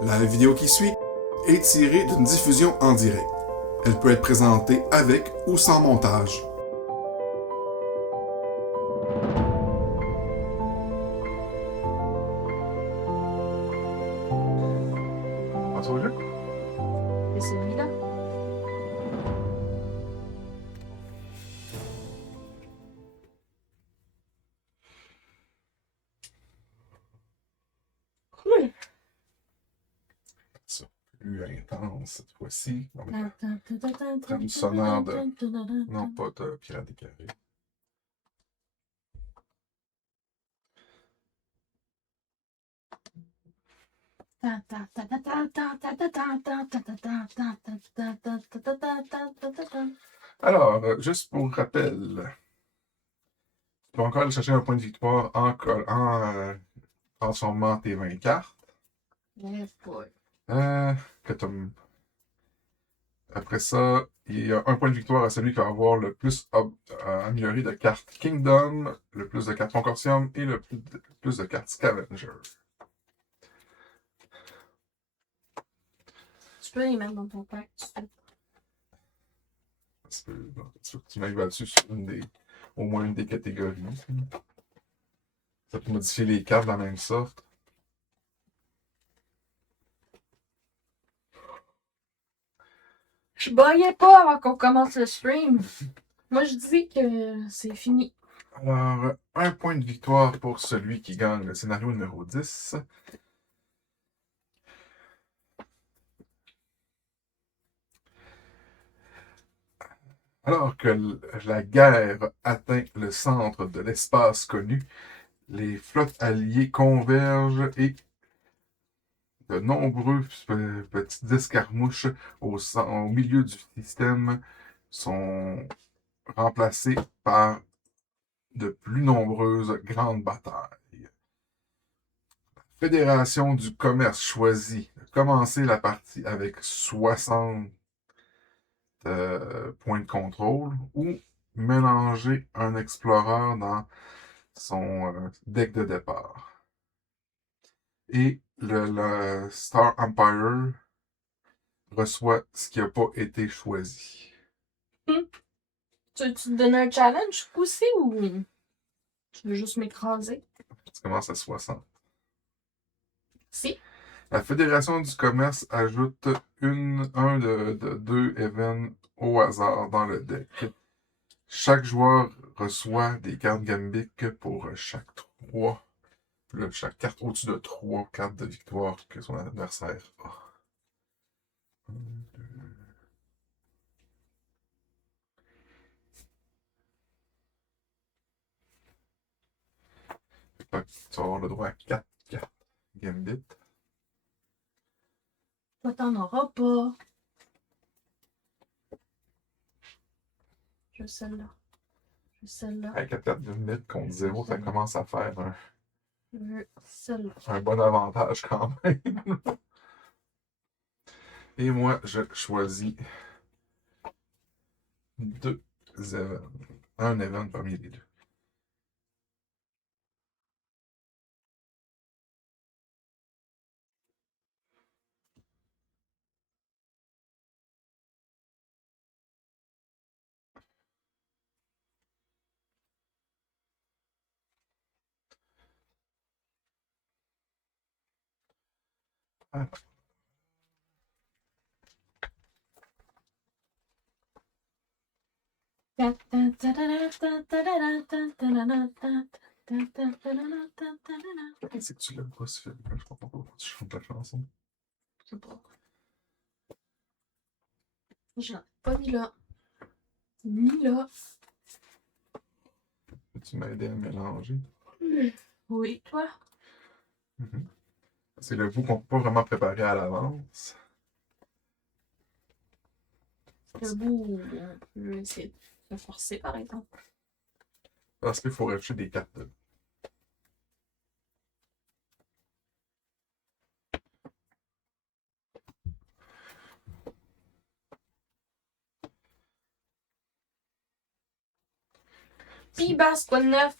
La vidéo qui suit est tirée d'une diffusion en direct. Elle peut être présentée avec ou sans montage. Passe au jeu? C'est celui-là. Oui. Ça, plus intense cette fois-ci. Trame sonore de... Non, pas de Pirates des Caraïbes. Alors, juste pour rappel, tu peux encore aller chercher un point de victoire en transformant tes 20 cartes. Yes, boy. Que Après ça, il y a un point de victoire à celui qui va avoir le plus amélioré de cartes Kingdom, le plus de cartes Consortium et le plus de cartes Scavenger. Tu peux les mettre dans ton pack. Tu m'as battu sur au moins une des catégories. Ça peut modifier les cartes de la même sorte. Je baillais pas avant qu'on commence le stream. Moi, je dis que c'est fini. Alors, un point de victoire pour celui qui gagne le scénario numéro 10. Alors que la guerre atteint le centre de l'espace connu, les flottes alliées convergent et de nombreux petites escarmouches au milieu du système sont remplacées par de plus nombreuses grandes batailles. La Fédération du commerce choisit de commencer la partie avec 60 points de contrôle ou mélanger un explorer dans son deck de départ. Et le Star Empire reçoit ce qui n'a pas été choisi. Tu veux-tu te donner un challenge aussi ou tu veux juste m'écraser? Tu commences à 60. Si. La Fédération du commerce ajoute un de deux events au hasard dans le deck. Chaque joueur reçoit des cartes Gambic pour chaque 3. Chaque carte au-dessus de 3 cartes de victoire que son adversaire a. Fait que tu vas avoir le droit à 4 cartes Gambit. Toi, t'en auras pas. Je veux celle-là. Je veux celle-là. À 4 cartes Gambit contre 0, ça commence à faire Je veux celle-là. un bon avantage quand même. Et moi, je choisis 2 events. Un event parmi les deux. Ah, c'est que tu l'aimes pas ce film. Je comprends pas pourquoi tu chantes la chanson. Je sais pas. Je l'ai pas mis là. Ni là. Tu m'as aidé à mélanger. Oui, toi. C'est le bout qu'on peut pas vraiment préparer à l'avance. Le bout, je vais essayer de forcer, par exemple. Parce qu'il faut rajouter des cartes. Pibas, quoi de neuf?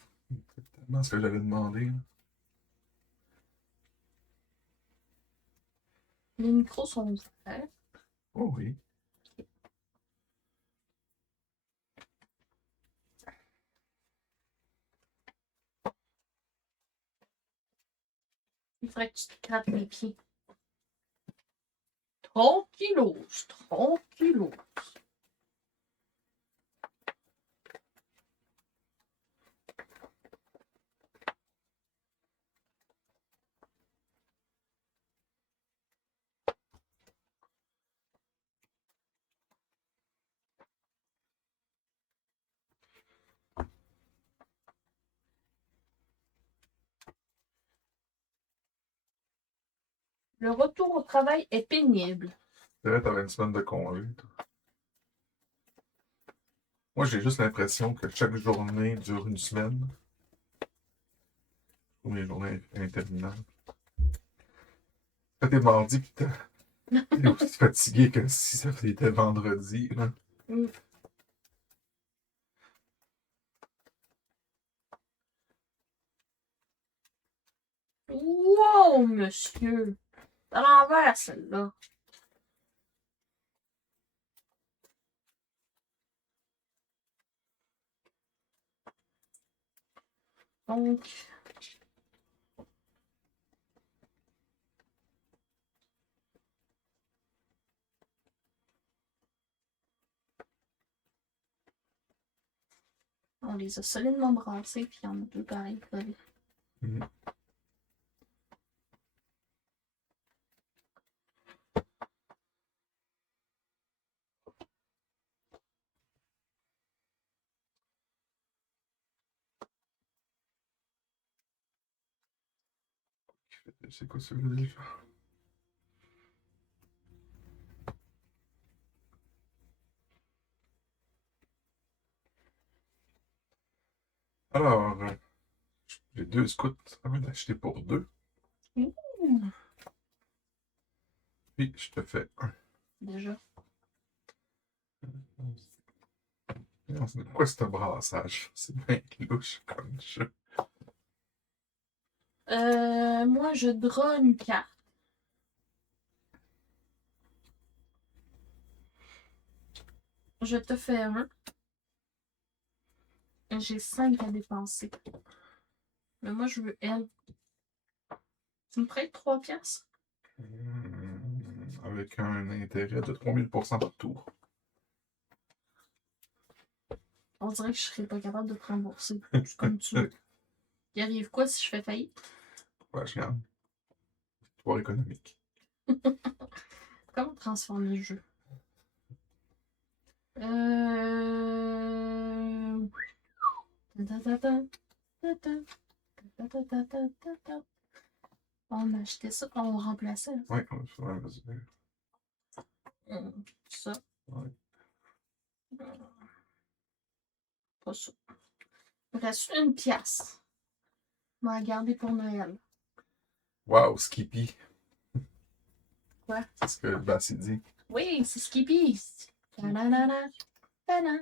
C'est tellement ce que j'allais demander. Les micros sont ouverts. Oh oui. Il faudrait que tu te grattes les pieds. Tranquillos, tranquillos. Le retour au travail est pénible. C'est vrai, t'avais une semaine de congé, toi. Moi, j'ai juste l'impression que chaque journée dure une semaine. Ou les journées interminables. Quand t'es mardi, pis t'es aussi fatigué que si ça était vendredi, là. Mm. Wow, monsieur! C'est à l'envers, celle-là. Donc, on les a solidement brassés, puis il y en a deux pareils collés. Mm. C'est quoi celui-là déjà? Alors, j'ai 2 scouts à m'en acheter pour 2. Mm. Puis, je te fais un. Déjà. Non, c'est quoi ce brassage? C'est bien louche comme jeu. Moi, je draw une carte. Je te fais un. J'ai 5 à dépenser. Mais moi, je veux elle. Tu me prêtes 3 piastres? Avec un intérêt de 3000% par tour. On dirait que je serais pas capable de te rembourser. C'est comme tu veux. Il arrive quoi si je fais faillite? Ouais, je gagne. Victoire économique. Comment transformer le jeu? On a acheté ça, on remplaçait. Ouais, on va faire la mesure. Ça. Ouais. Pas ça. Il me reste une pièce. On va la garder pour Noël. Wow, Skippy. Quoi? C'est ce que le Bassi dit. Oui, c'est Skippy. Ta-na-na-na, ta-na,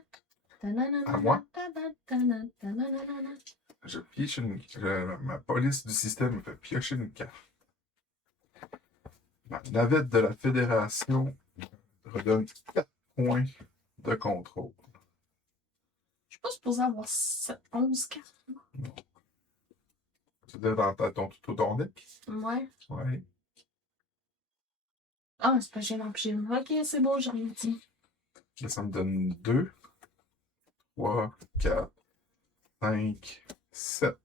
À moi? ta-na-na-na, ta-na-na-na. Je pioche ma police du système me fait piocher une carte. Ma navette de la Fédération redonne 4 points de contrôle. Je suis pas supposée avoir 11 cartes. Tu veux dire dans ton deck? Ouais. Ouais. Ah, c'est pas gênant. Ok, c'est beau, j'ai rien dit. Là, ça me donne 2, 3, 4, 5, 7.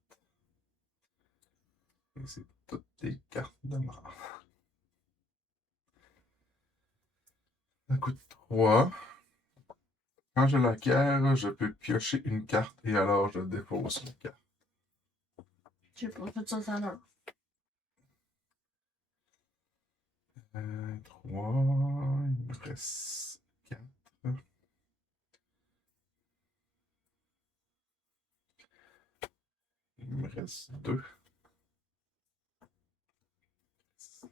Et c'est toutes des cartes de mort. Ça coûte 3. Quand je l'acquiers, je peux piocher une carte et alors je dépose une carte. J'ai pas fait ça tout à l'heure. 3, il me reste 4. Il me reste 2. C'est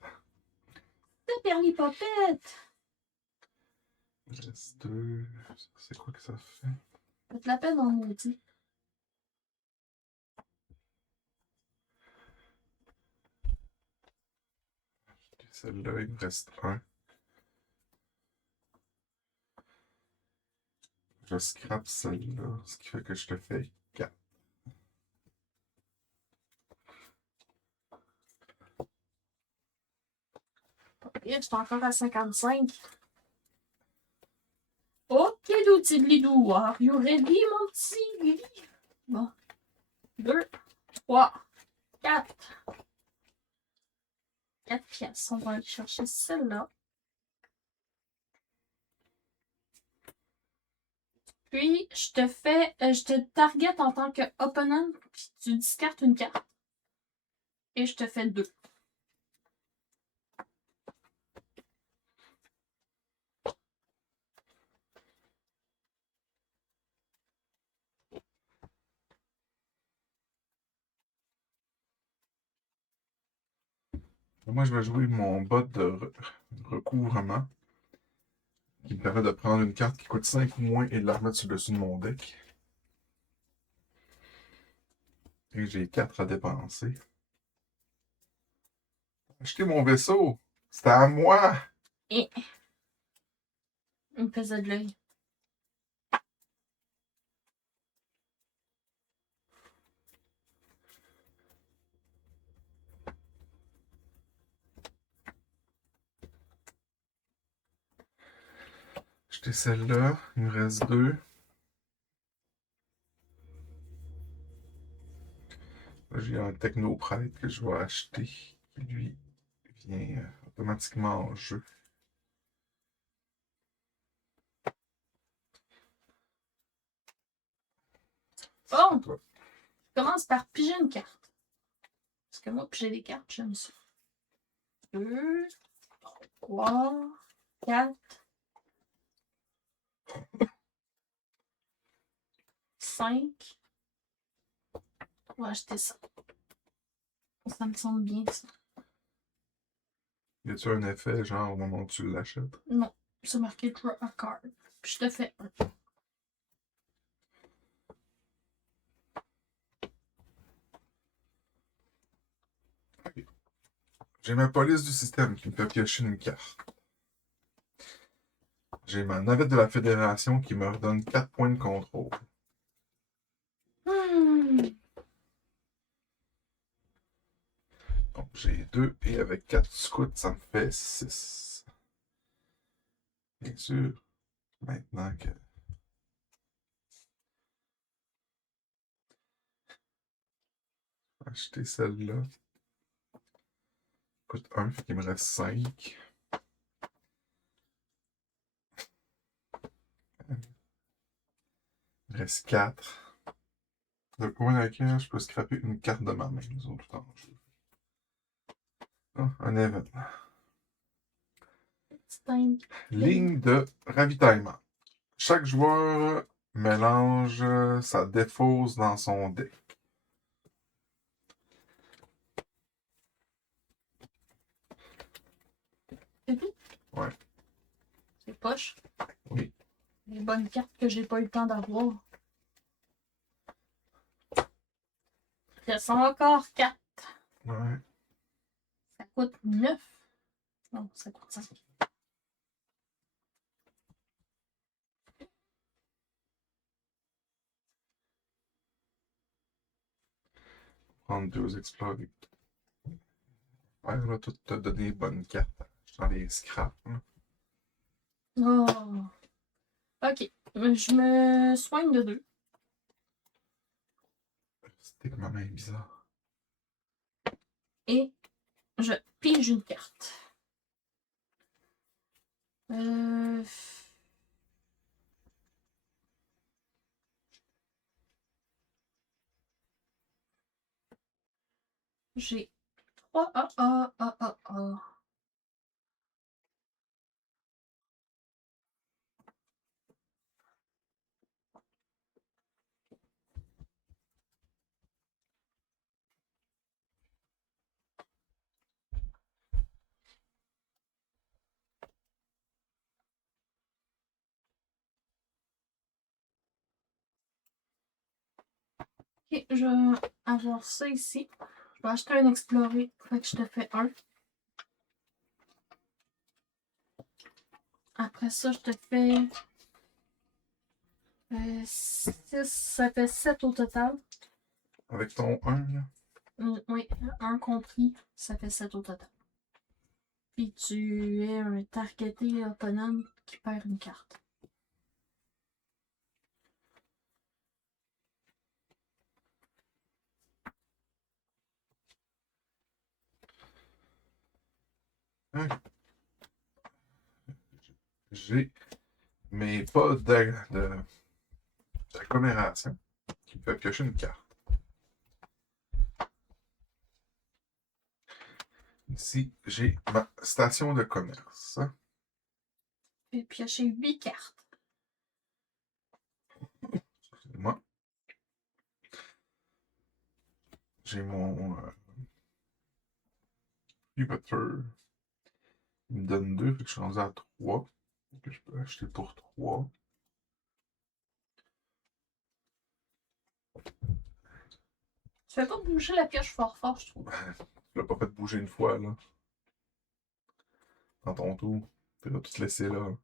Perlipopette! Il me reste 2. C'est quoi que ça fait? Faites la peine en maudit. Celle-là, il me reste un. Je scrape celle-là, ce qui fait que je te fais 4. Et j'étais encore à 55. Ok, l'outil blidou. Are you ready, mon petit Gris? Bon. 2, 3, 4. 4 pièces. On va aller chercher celle-là. Puis, je te target en tant que opponent, puis tu discartes une carte. Et je te fais 2. Moi, je vais jouer mon bot de recouvrement, qui me permet de prendre une carte qui coûte 5 ou moins et de la remettre sur le dessus de mon deck. Et j'ai 4 à dépenser. Acheter mon vaisseau! C'était à moi! Et. Il me faisait de l'œil. Acheter celle-là. Il me reste 2. Là, j'ai un technoprêtre que je vais acheter, qui lui vient automatiquement en jeu. Bon! Toi. Je commence par piger une carte. Parce que moi, piger des cartes, j'aime ça. 2, 3, 4, 5. On va acheter ça. Ça me semble bien, ça. Y a-tu un effet, genre, au moment où tu l'achètes? Non, c'est marqué draw a card. Puis je te fais un. Ok. J'ai ma police du système qui me fait piocher une carte. J'ai ma navette de la Fédération qui me redonne 4 points de contrôle. Donc j'ai 2 et avec 4 scouts, ça me fait 6. Bien sûr, maintenant que. Acheter celle-là. Coûte 1, fait qu'il me reste 5. Il me reste 4. Le point d'accueil, je peux scraper une carte de ma main. Ils ont tout en jeu. Ah, un événement. Ligne de ravitaillement. Chaque joueur mélange sa défausse dans son deck. C'est tout? Ouais. C'est poche. Oui. Les bonnes cartes que j'ai pas eu le temps d'avoir. Il y a encore 4. Ouais. Ça coûte 9. Non, ça coûte 5. Prendre 2 exploits. Ouais, on va tout te donner les bonnes cartes. Dans les scraps. Hein. Oh. Ok. Je me soigne de 2. C'était que ma main est bizarre. Et je pige une carte. J'ai 3 AA. Ok, je vais avoir ça ici. Je vais acheter un exploré. Fait que je te fais un. Après ça, je te fais 6, ça fait 7 au total. Avec ton 1, là. Oui, 1 compris, ça fait 7 au total. Puis tu es un targeté opponent qui perd une carte. J'ai mes pas d'agglomération qui me fait piocher une carte. Ici, j'ai ma station de commerce. Je vais piocher 8 cartes. Excusez-moi. J'ai mon Pivoter. Il me donne 2, fait que je suis rendu à 3. Que je peux acheter pour 3. Tu fais pas bouger la pioche fort fort, je trouve. Tu l'as pas fait bouger une fois, là. Dans ton tour. Tu vas tout te laisser là.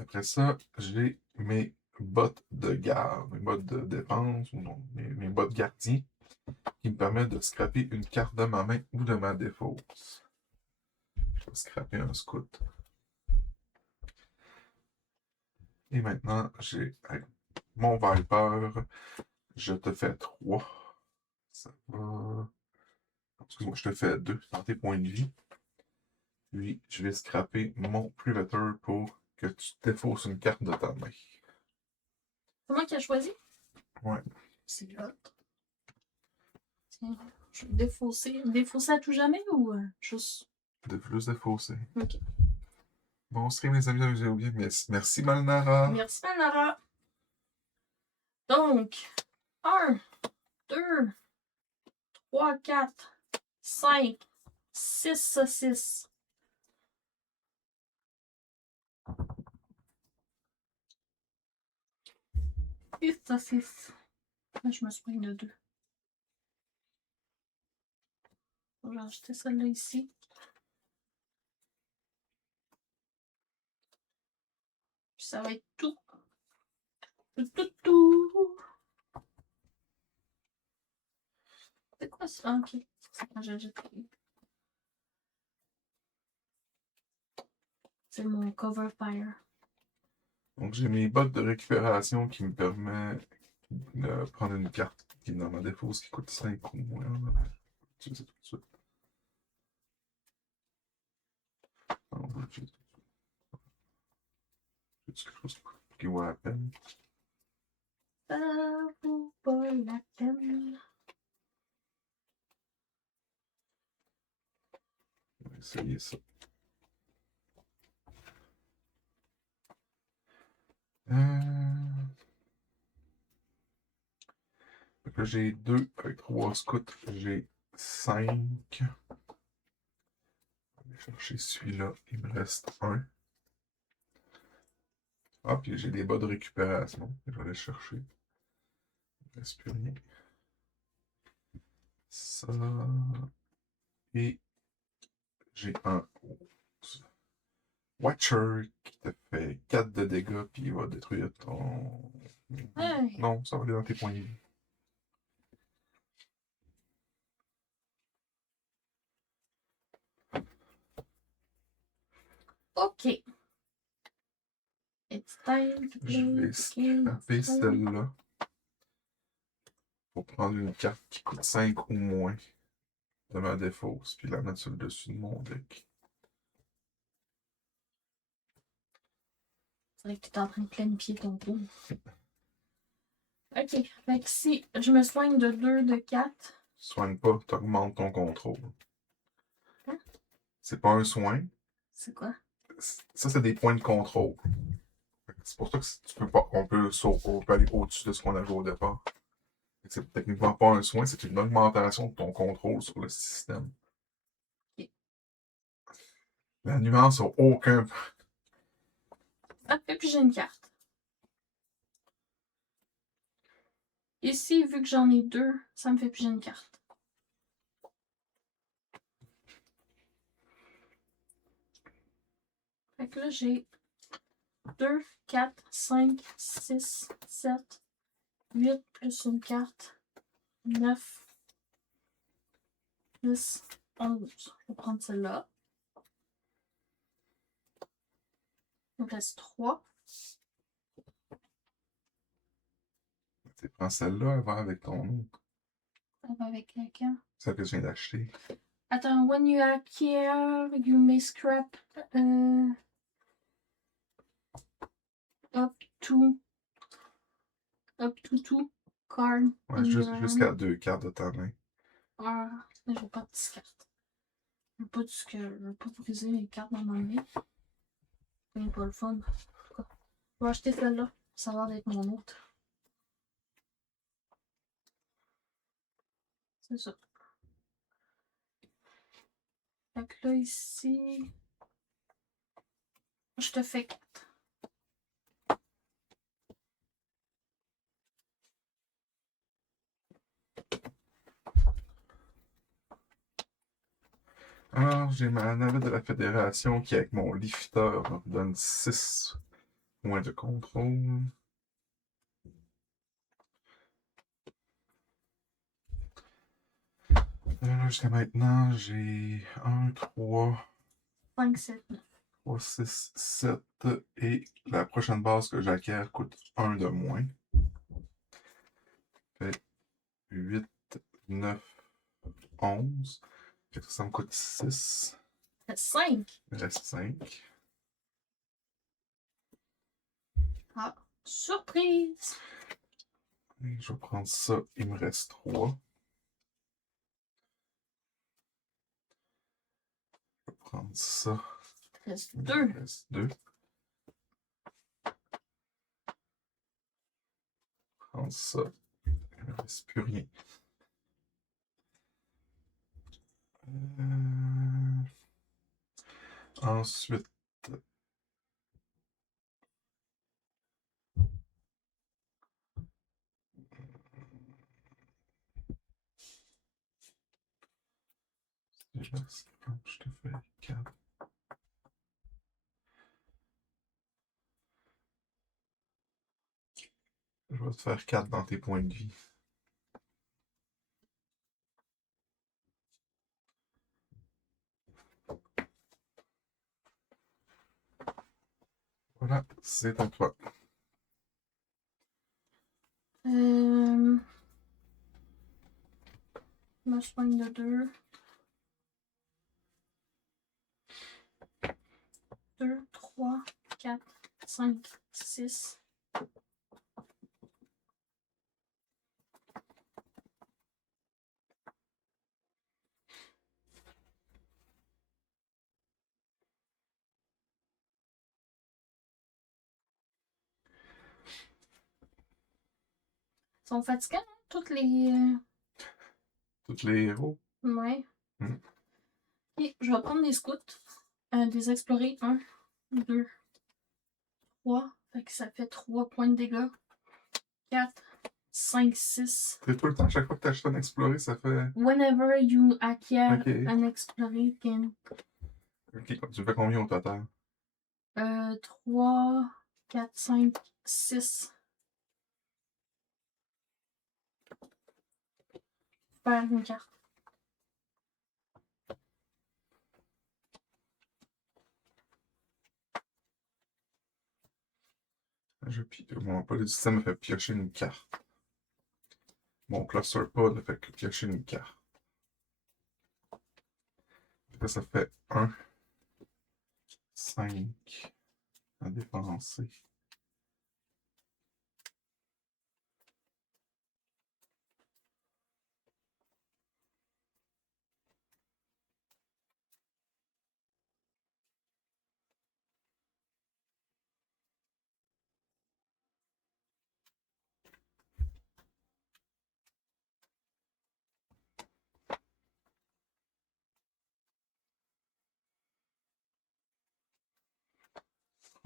Après ça, j'ai mes bottes de garde, mes bottes de défense, ou non, mes bottes gardien, qui me permettent de scraper une carte de ma main ou de ma défausse. Je vais scraper un scout. Et maintenant, j'ai mon Viper. Je te fais 3. Ça va. Excuse-moi, je te fais 2 dans tes points de vie. Puis, je vais scraper mon Privateur pour que tu défausses une carte de ta main. C'est moi qui ai choisi? Ouais. C'est l'autre. Tiens, je vais défausser. Défausser à tout jamais ou juste. De plus défausser. Ok. Bon stream, les amis, j'ai oublié. Merci, Malnara. Merci, Manara. Donc, 1, 2, 3, 4, 5, 6 saucisses. Six saucisses. Là, je me suis pris de 2. Je vais acheter celle-là ici. Puis ça va être tout. Tout. C'est quoi ça? Ah, ok. C'est quand j'achète. C'est mon cover fire. Donc, j'ai mes bottes de récupération qui me permettent de prendre une carte qui est dans ma défausse qui coûte 5 ou moins. Je vais utiliser tout de suite. Non, je vais utiliser tout de suite. J'ai quelque chose qui vaut la peine. Ça vaut pas la peine. On va essayer ça. Donc là, j'ai 2 avec 3 scouts. J'ai 5. Je vais chercher celui-là. Il me reste 1. Ah, puis j'ai des bas de récupération. Je vais aller chercher. Il ne reste plus rien. Ça. Et j'ai un Watcher qui te fait 4 de dégâts, puis il va détruire ton. Hey. Non, ça va aller dans tes points de vie. Ok. It's time to Je play vais the game. scraper celle-là pour prendre une carte qui coûte 5 ou moins de ma défausse, puis la mettre sur le dessus de mon deck. C'est vrai que tu es en train de planifier ton tour. Ok. Fait que si je me soigne de 2 de 4. Soigne pas, t'augmentes ton contrôle. Hein? C'est pas un soin. C'est quoi? Ça, c'est des points de contrôle. C'est pour ça que tu peux pas, on peut aller au-dessus de ce qu'on avait au départ. C'est techniquement pas un soin, c'est une augmentation de ton contrôle sur le système. Ok. La nuance n'a aucun. Après, puis j'ai une carte. Ici, vu que j'en ai 2, ça me fait piger une carte. Fait que là, j'ai 2, 4, 5, 6, 7, 8 plus une carte, 9, 10, 11. Je vais prendre celle-là. Il me reste 3. Tu prends celle-là, elle va avec ton autre. Ça va avec laquelle? Celle que je viens d'acheter. Attends, when you acquire, you may scrap up to 2 cards Ouais, in your jusqu'à hand. 2 cartes de ta main. Ah, mais j'ai pas de 10 cartes. Je veux pas briser les cartes dans ma main. C'est pas le fun. En tout cas, je vais acheter celle-là. Ça a l'air d'être mon autre. C'est ça. Fait que là, ici, je te fais 4. Alors, j'ai ma navette de la Fédération qui, avec mon lifter, me donne 6 points de contrôle. Jusqu'à maintenant, j'ai 1, 3, 5, 7, 9. 3, 6, 7. Et la prochaine base que j'acquiers coûte 1 de moins. Fait 8, 9, 11. Fait que ça me coûte 6. 5. Il reste 5. Ah, surprise! Et je vais prendre ça. Il me reste 3. Je vais prendre ça. Il reste Il 2. me reste 2. Prendre ça. Il me reste plus rien. Ensuite, je te fais 4. Je vais te faire 4 dans tes points de vie. Voilà, c'est à toi. Je me soigne de 2. 2, 3, 4, 5, 6. Ils sont fatigants, hein, toutes les. Tous les héros. Ouais. Hmm. Ok, je vais prendre des scouts. Des explorés. 1, 2, 3. Fait que ça fait 3 points de dégâts. 4, 5, 6. Et tout le temps, chaque fois que tu achètes un exploré, ça fait. Whenever you acquire Ok. an explorer can. Ok, tu fais combien au total? 3, 4, 5, 6. Faire une carte. Mon emploi du système me fait piocher une carte. Mon cluster pod ne fait que piocher une carte. Là, ça fait 1, 5 à dépenser.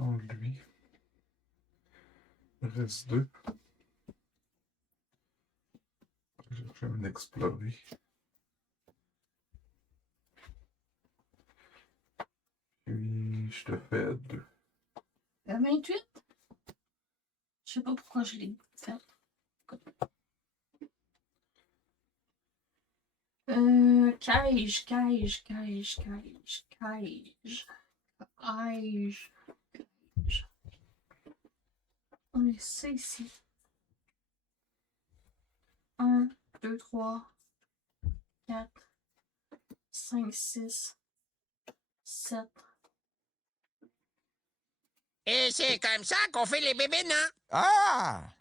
Oh, lui. Il reste 2. Je vais un explorer. Puis. Puis je te fais 2. 28? Je sais pas pourquoi je l'ai fait. Cage. On est ça ici. 1, 2, 3, 4, 5, 6, 7. Et c'est comme ça qu'on fait les bébés nains. Ah!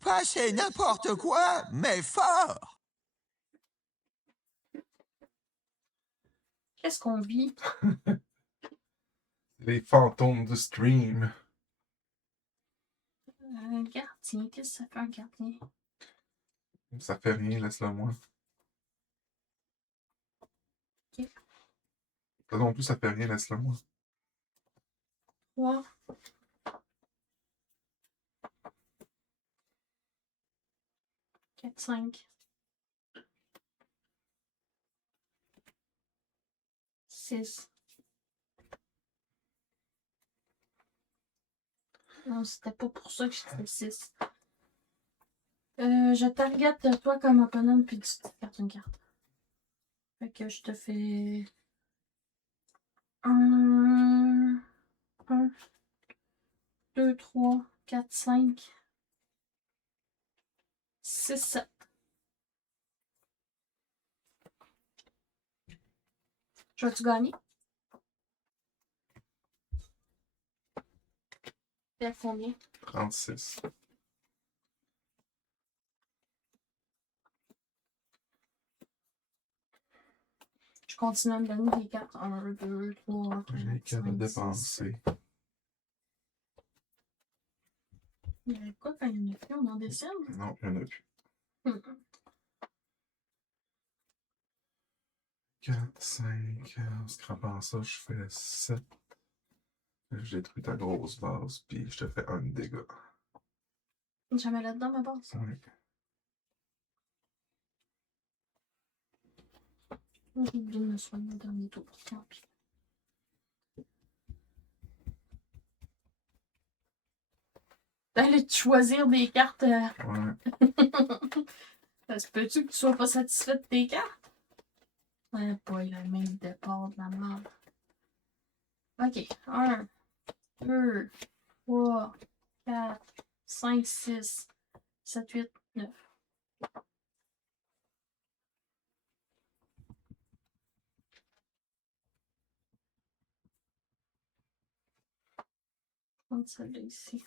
Pas c'est n'importe quoi, mais fort! Qu'est-ce qu'on vit? Les fantômes du stream. Un gardien. Qu'est-ce que ça fait un gardien? Ça fait rien, laisse-le moi. Ok. Toi non plus, ça fait rien, laisse-le moi. 3. 4, 5. 6. Non, c'était pas pour ça que je disais 6. Je target toi comme opponent puis tu te cartes une carte. Fait que je te fais 1, 2, 3, 4, 5, 6, 7. Je vais-tu gagner? T'es à combien? 36. Je continue à me donner des cartes. 1, 2, 3, 4, J'ai 4 à 5, 6, dépenser. 7. Il y avait quoi quand il y en a plus? On en dessine? Non, il n'y en a plus. 4, 5, en scrapant ça, je fais 7. Je détruis ta grosse base, puis je te fais 1 dégât. Jamais là-dedans, ma base. Oui. J'ai oublié de me soigner au dernier tour. Tant pis. T'allais te choisir des cartes. Ouais. Ça se peut-tu que tu sois pas satisfait de tes cartes? Ouais, boy, le même départ de la merde. Ok. 1, 2, 3, 4, 5, 6, 7, 8, 9. On va prendre celle-là ici.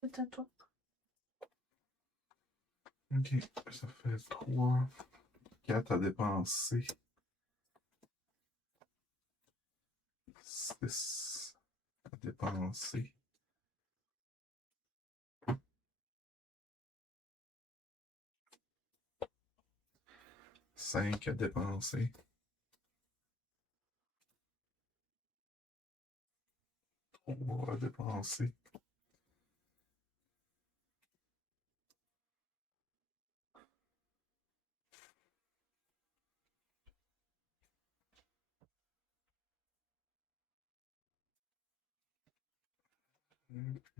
C'est à toi. Ok, ça fait 3, 4 à dépenser. 6 à dépenser. 5 à dépenser. 3 à dépenser.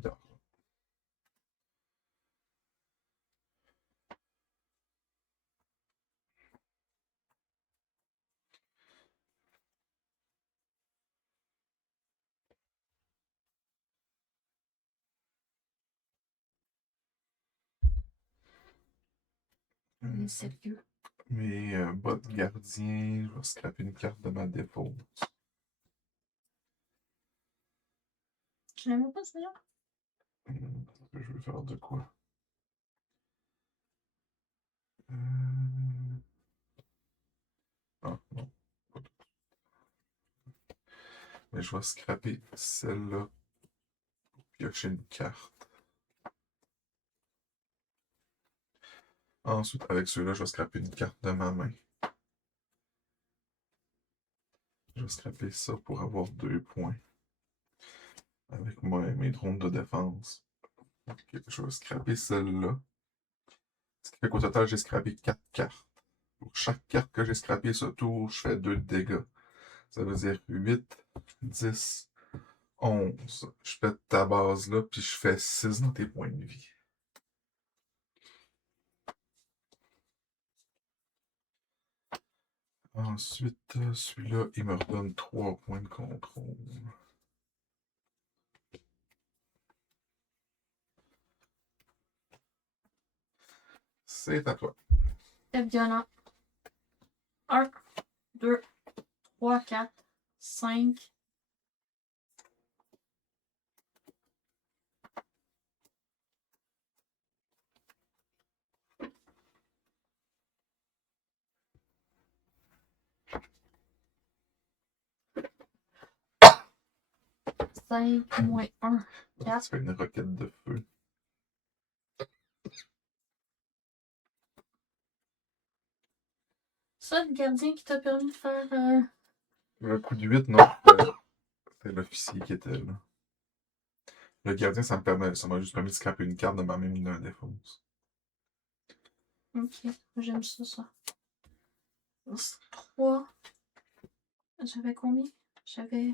Non. Il est sérieux. Mes bottes gardiens, je vais scraper une carte de ma défausse. Je l'aime pas, celui-là. Je veux faire de quoi? Ah, non. Mais je vais scraper celle-là pour piocher une carte. Ensuite, avec ceux-là, je vais scraper une carte de ma main. Je vais scraper ça pour avoir 2 points. Avec mes drones de défense. Ok, je vais scraper celle-là. Ce qui fait qu'au total, j'ai scrappé 4 cartes. Pour chaque carte que j'ai scrappée ce tour, je fais 2 de dégâts. Ça veut dire 8, 10, 11. Je pète ta base là, puis je fais 6 dans tes points de vie. Ensuite, celui-là, il me redonne 3 points de contrôle. C'est à toi. C'est violent. 1, 2, 3, 4, 5. Cinq moins 1, Tu 4. fais une roquette de feu. Ça, le gardien qui t'a permis de faire. Le coup de 8, non. C'est l'officier qui était là. Le gardien, ça m'a juste permis de scraper une carte de ma même ligne de défense. Ok, j'aime ça, ça. 3. J'avais combien? J'avais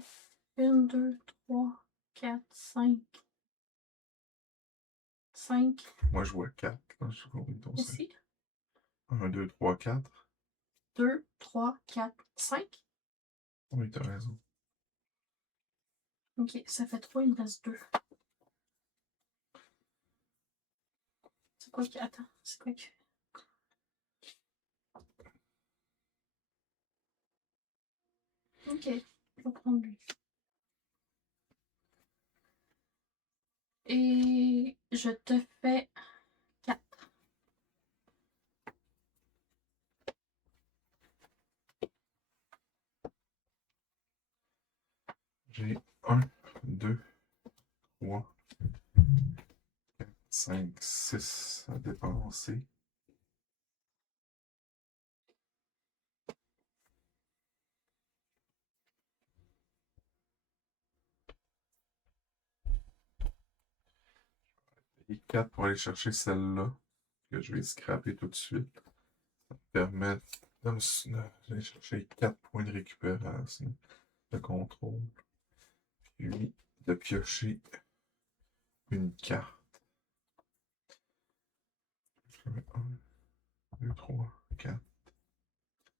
1, 2, 3, 4, 5. 5. Moi, je vois 4. Je sais pas combien ton 5. Ici. 1, 2, 3, 4. 2, 3, 4, 5. Oui, t'as raison. Ok, ça fait 3, il me reste 2. C'est quoi qui. Attends, c'est quoi qui. Ok, je vais prendre lui. Et je te fais 4. J'ai 1, 2, 3, 4, 5, 6 à dépenser. Et 4 pour aller chercher celle-là, que je vais scraper tout de suite. Ça me permet d'aller chercher 4 points de récupération, de contrôle. Puis de piocher une carte. Je mets 1, 2, 3, 4,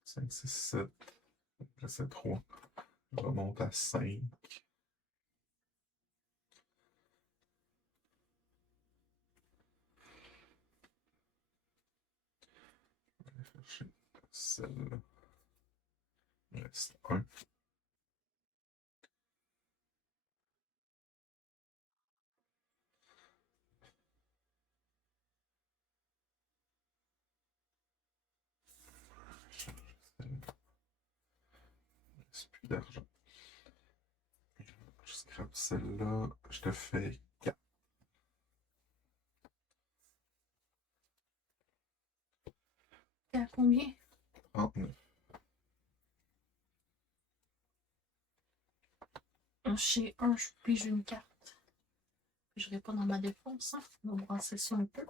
5, 6, 7. Après c'est 3. Je remonte à 5. Je vais aller chercher celle-là. Il reste 1. Il ne reste plus d'argent. Je scrape celle-là. Je te fais 4. T'es à combien? 39. Chez 1, je pige une carte. Je n'irai pas dans ma défense. Hein. On va brasser ça un peu.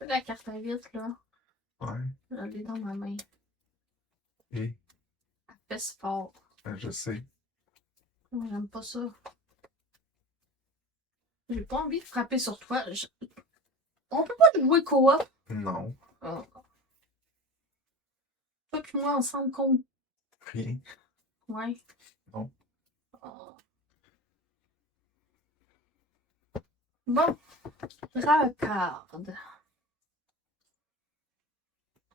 La carte à 8, là. Ouais. Elle est dans ma main. Et Elle pèse fort. je sais. Moi, j'aime pas ça. J'ai pas envie de frapper sur toi. On peut pas jouer coop. Non. Oh. Toi et moi ensemble contre. Rien. Ouais. Non. Oh. Bon. Dracarde.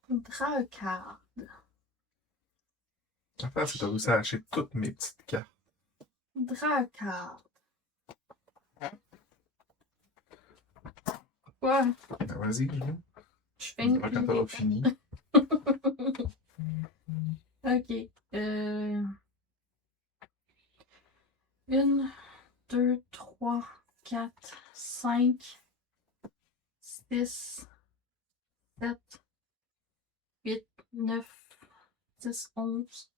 Dracarde. L'affaire, c'est que t'as réussi à acheter toutes mes petites cartes. Dracard. Quoi? Ben, vas-y, joue. Je Tu fais me diras quand t'auras fini. Ok. 1, 2, 3, 4, 5, 6, 7, 8, 9, 10, 11.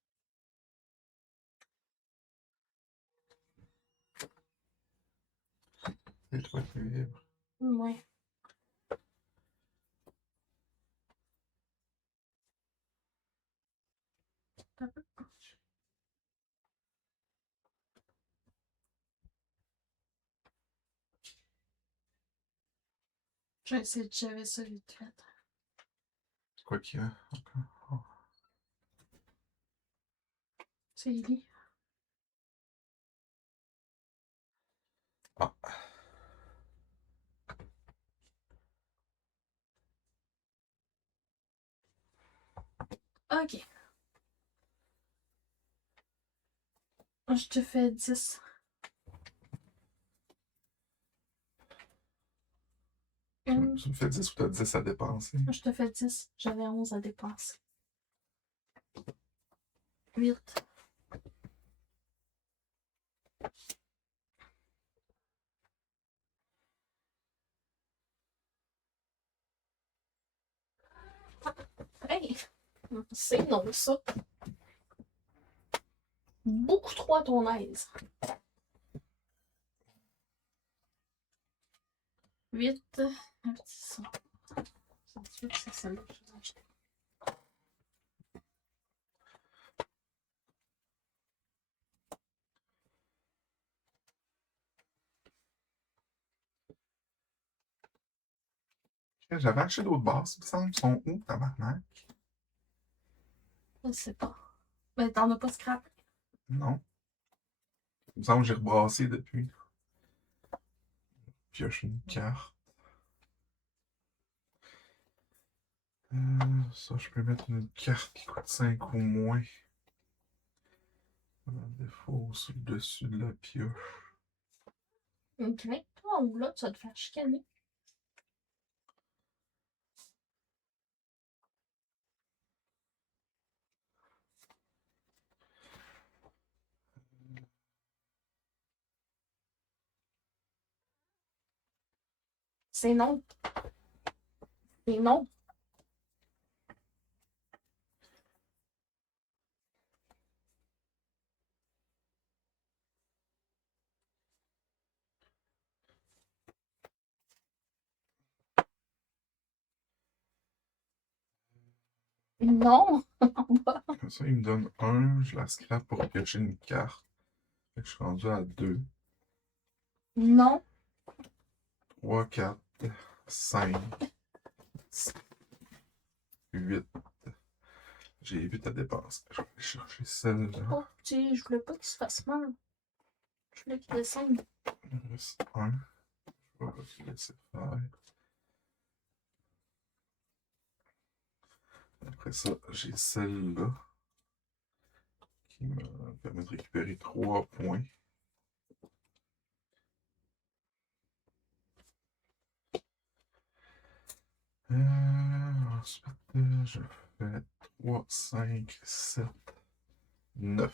C'est toi qui es libre. Ouais. T'as peu. J'ai essayé de gérer ça vite fait. C'est quoi qu'il y a encore? C'est Ellie. Ah. Ok. Je te fais 10. Une. Tu me fais 10 ou t'as 10 à dépenser? Je te fais 10. J'avais 11 à dépenser. 8. Hey! C'est non, ça. Beaucoup trop à ton aise. 8. Un petit son. C'est celle-là que je vais acheter. J'avais acheté d'autres bases, il me semble. Ils sont où, tabarnak? Je sais pas. Mais t'en as pas scrap. Non. Il me semble que j'ai rebrassé depuis. Pioche une carte. Ça, je peux mettre une carte qui coûte 5 ou moins. Par défaut, sur le dessus de la pioche. Ok. Toi, ou là, tu vas te faire chicaner. C'est non. C'est non. Non. Comme ça, il me donne 1, je la scrape pour piocher une carte. Fait que je suis rendu à 2, Non. 3, 4, 5, 8. J'ai 8 à dépenser. Je vais aller chercher celle-là. Oh, je voulais pas qu'il se fasse mal. Je voulais qu'il descende. Il me reste 1. Je vais le laisser faire. Après ça, j'ai celle-là qui me permet de récupérer 3 points. Ensuite, je fais 3, 5, 7, 9.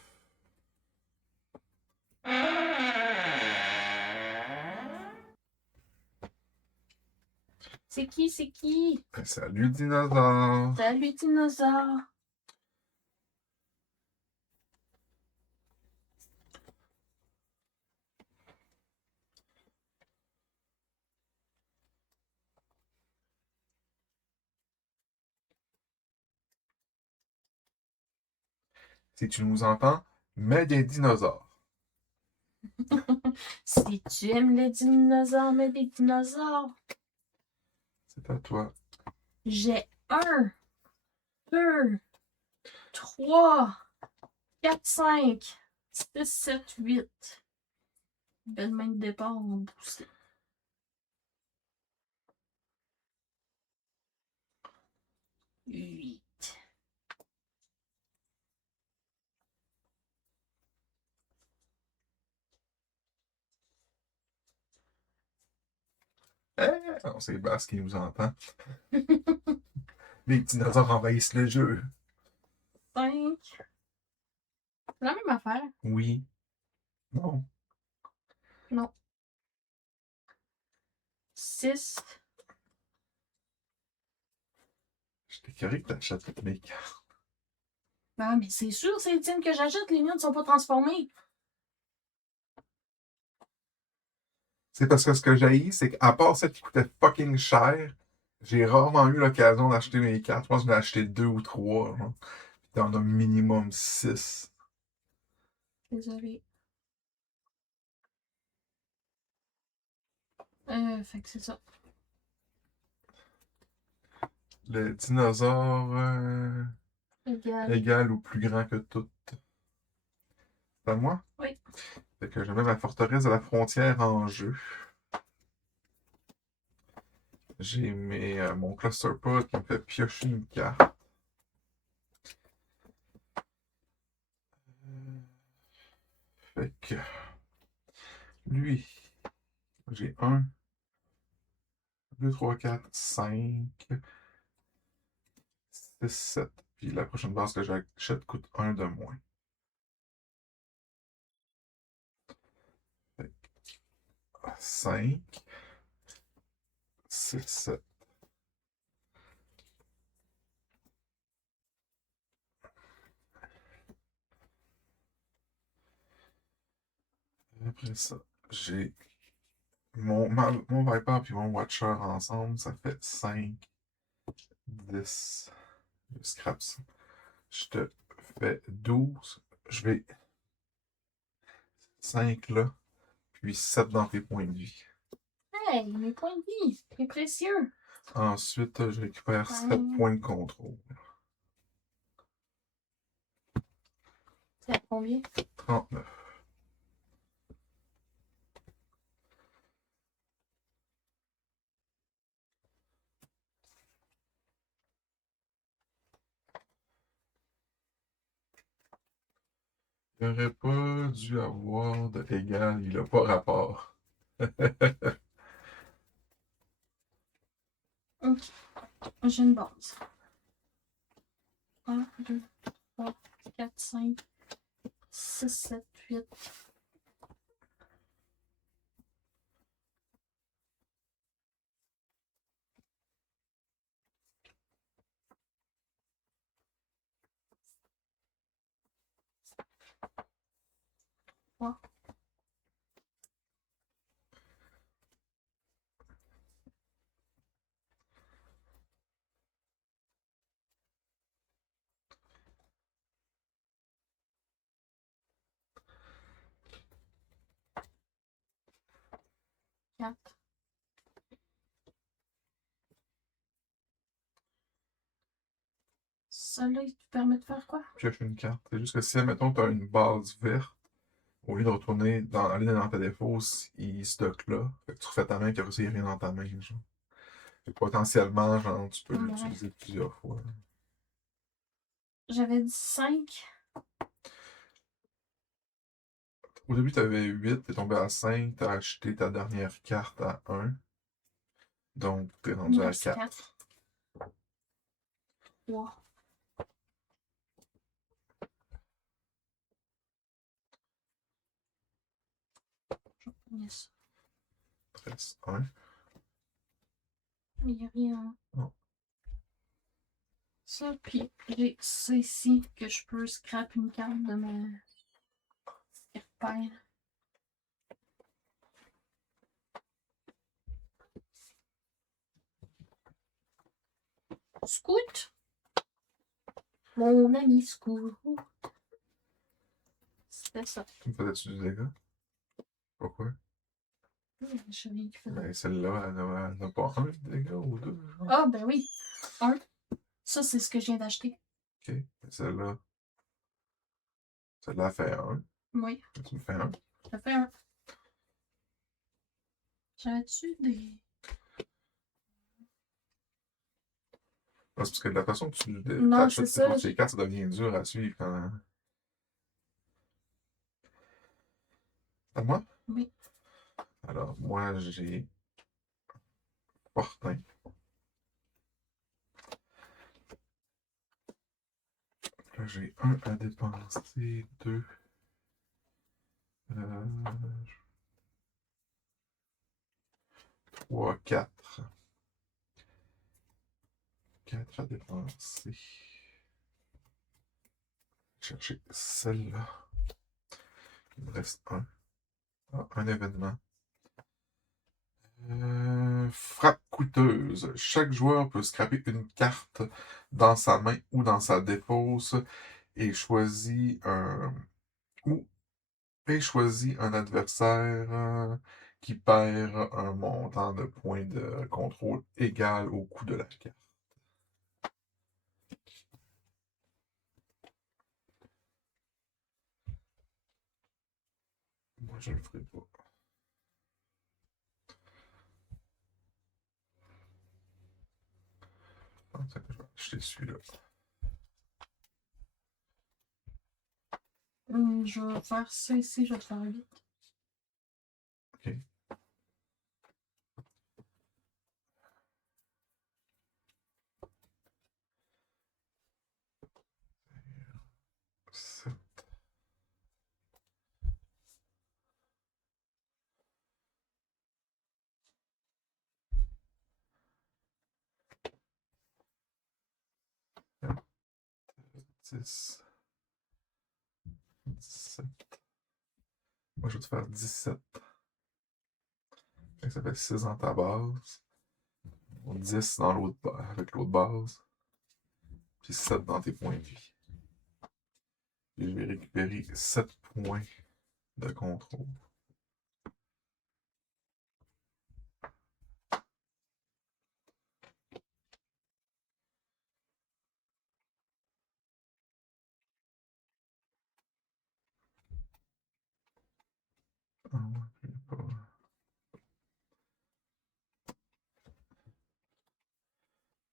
C'est qui? C'est qui? Salut, dinosaure! Salut, dinosaure. Si tu nous entends, mets des dinosaures. Si tu aimes les dinosaures, mais des dinosaures. C'est à toi. J'ai 1, 2, 3, 4, 5, 6, 7, 8. Belle main de départ en boosté. Huit. Non, c'est Bass qui nous entend. Les dinosaures envahissent le jeu. 5. C'est la même affaire. Oui. Non. Non. 6. Je t'écœurais que t'achètes toutes mes cartes. Ah, mais c'est sûr, c'est les tiennes que j'achète, les miennes ne sont pas transformées. C'est parce que ce que j'ai, c'est qu'à part celle qui coûtait fucking cher, j'ai rarement eu l'occasion d'acheter mes cartes. Je pense que j'en ai acheté 2 ou 3. Genre. Puis t'en as minimum 6. Désolée. Fait que c'est ça. Le dinosaure Égal. égal ou plus grand que tout. C'est à moi? Oui. Fait que je mets ma forteresse de la frontière en jeu. J'ai mon cluster pod qui me fait piocher une carte. Fait que lui, j'ai 1, 2, 3, 4, 5, 6, 7. Puis la prochaine base que j'achète coûte 1 de moins. Fait que 5, 6, 7. Après ça, j'ai mon Viper et mon Watcher ensemble, ça fait 5, 10. Je scrape ça. Je te fais 12. Je vais 5 là, puis 7 dans tes points de vie. Hey, mes points de vie, c'est précieux. Ensuite, je récupère 7 points de contrôle. C'est à combien? 39. Il n'aurait pas dû avoir de égal, il n'a pas rapport. Ok. J'ai une base. 1, 2, 3, 4, 5, 6, 7, 8. Ouais. Quatre. Ça là, il te permet de faire quoi? Pioche une carte. C'est juste que si, admettons, tu as une base verte, au lieu de retourner aller dans ta défausse, il stocke là. Fait que tu refais ta main, puis après ça, il n'y a rien dans ta main. Genre. Fait que potentiellement, genre, tu peux Ouais. l'utiliser plusieurs fois. J'avais dit 5. Au début, tu avais 8, t'es tombé à 5, t'as acheté ta dernière carte à 1. Donc, t'es rendu à 4. 4. 3. Yes. 13, 1. Il n'y a rien. Non. Ça, puis j'ai ça ici que je peux scrap une carte de ma repère. Scout. Mon ami Scout. C'était ça. Tu me faisais-tu du dégât? Pourquoi? Je viens qui faisait. Ben, celle-là, elle n'a pas un dégât ou 2. Genre. Ah, ben oui. 1. Ça, c'est ce que je viens d'acheter. Ok. Celle-là. Celle-là fait 1. Oui. Tu me fais 1. Ça fait 1. J'avais-tu des. C'est parce que de la façon que tu Non, t'achètes c'est ça. tes cartes, ça devient dur à suivre quand. À moi? Oui. Alors, moi, j'ai opportun. Là, j'ai 1 à dépenser, 2. 3, 4. 4 à dépenser. Chercher celle-là. Il me reste un. Ah, un événement. Frappe coûteuse. Chaque joueur peut scraper une carte dans sa main ou dans sa dépose et choisit un adversaire qui perd un montant de points de contrôle égal au coût de la carte. Moi, je le ferai pas. Je vais acheter celui-là. Je vais faire ça ici, je vais te faire vite. OK. Sept. Quatre. 10. 17. Moi, je vais te faire 17. Ça fait 6 dans ta base. 10 dans l'autre avec l'autre base. Puis 7 dans tes points de vie. Et je vais récupérer 7 points de contrôle. Ah ouais, pas...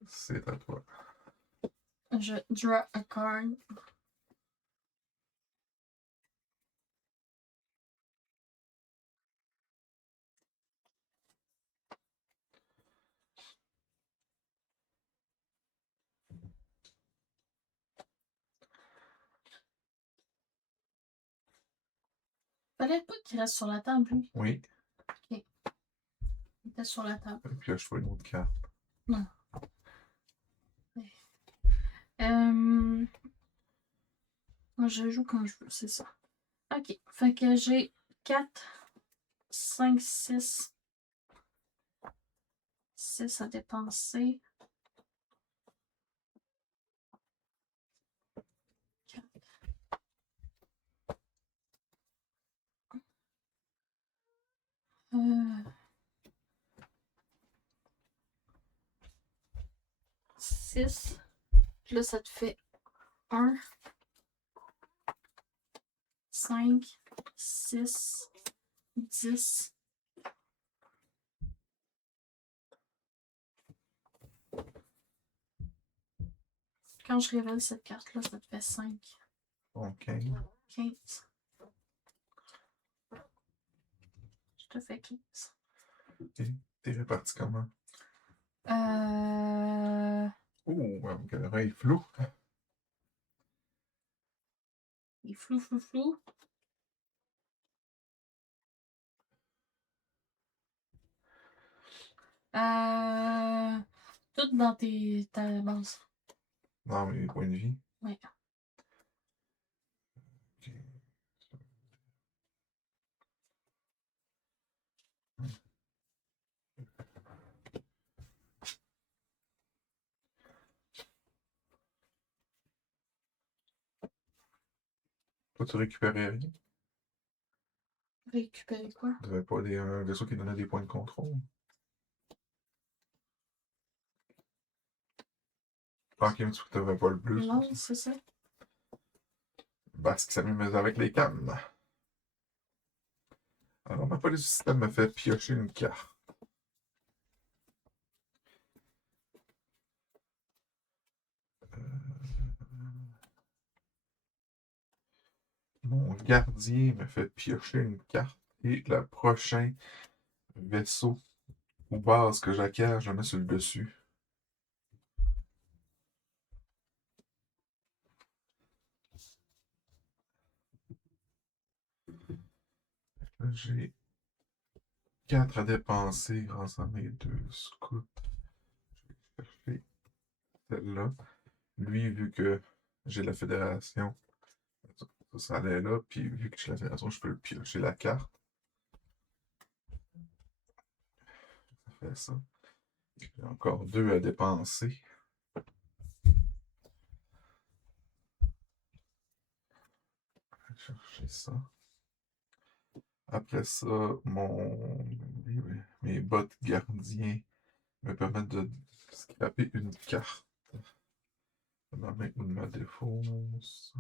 C'est à toi. Je draw a card. Fallait pas qu'il reste sur la table, lui. Oui. Il était sur la table. Et puis là, je fais une autre carte. Non. Moi, je joue quand je veux, c'est ça. Ok. Fait que j'ai 4, 5, 6. 6 à dépenser. 4. 6. Puis là, ça te fait 1, 5, 6, 10. Quand je révèle cette carte-là, ça te fait 5. OK. 15. Je te fais 15. Et t'es réparti comment? Ouh, quelle oreille floue. Il flou, flou, flou. Tout dans ta base. Non, mais les points de vie. Oui. OK. Toi, tu récupérais rien. Récupérer quoi? Tu n'avais pas un vaisseau qui donnait des points de contrôle. Ok, mais tu n'avais pas le plus. Non, c'est ça. Parce que ça m'amuse avec les cannes. Alors, ma police du système me fait piocher une carte. Mon gardien me fait piocher une carte. Et le prochain vaisseau ou base que j'acquiers, je mets sur le dessus. Là, j'ai 4 à dépenser grâce à mes 2 scouts. Je vais chercher celle-là. Lui, vu que j'ai la fédération, ça allait là. Puis vu que j'ai la fédération, je peux le piocher la carte. Ça fait ça. J'ai encore 2 à dépenser. Je vais chercher ça. Après ça, mes bottes gardiens me permettent de scraper une carte de ma main ou de ma défausse.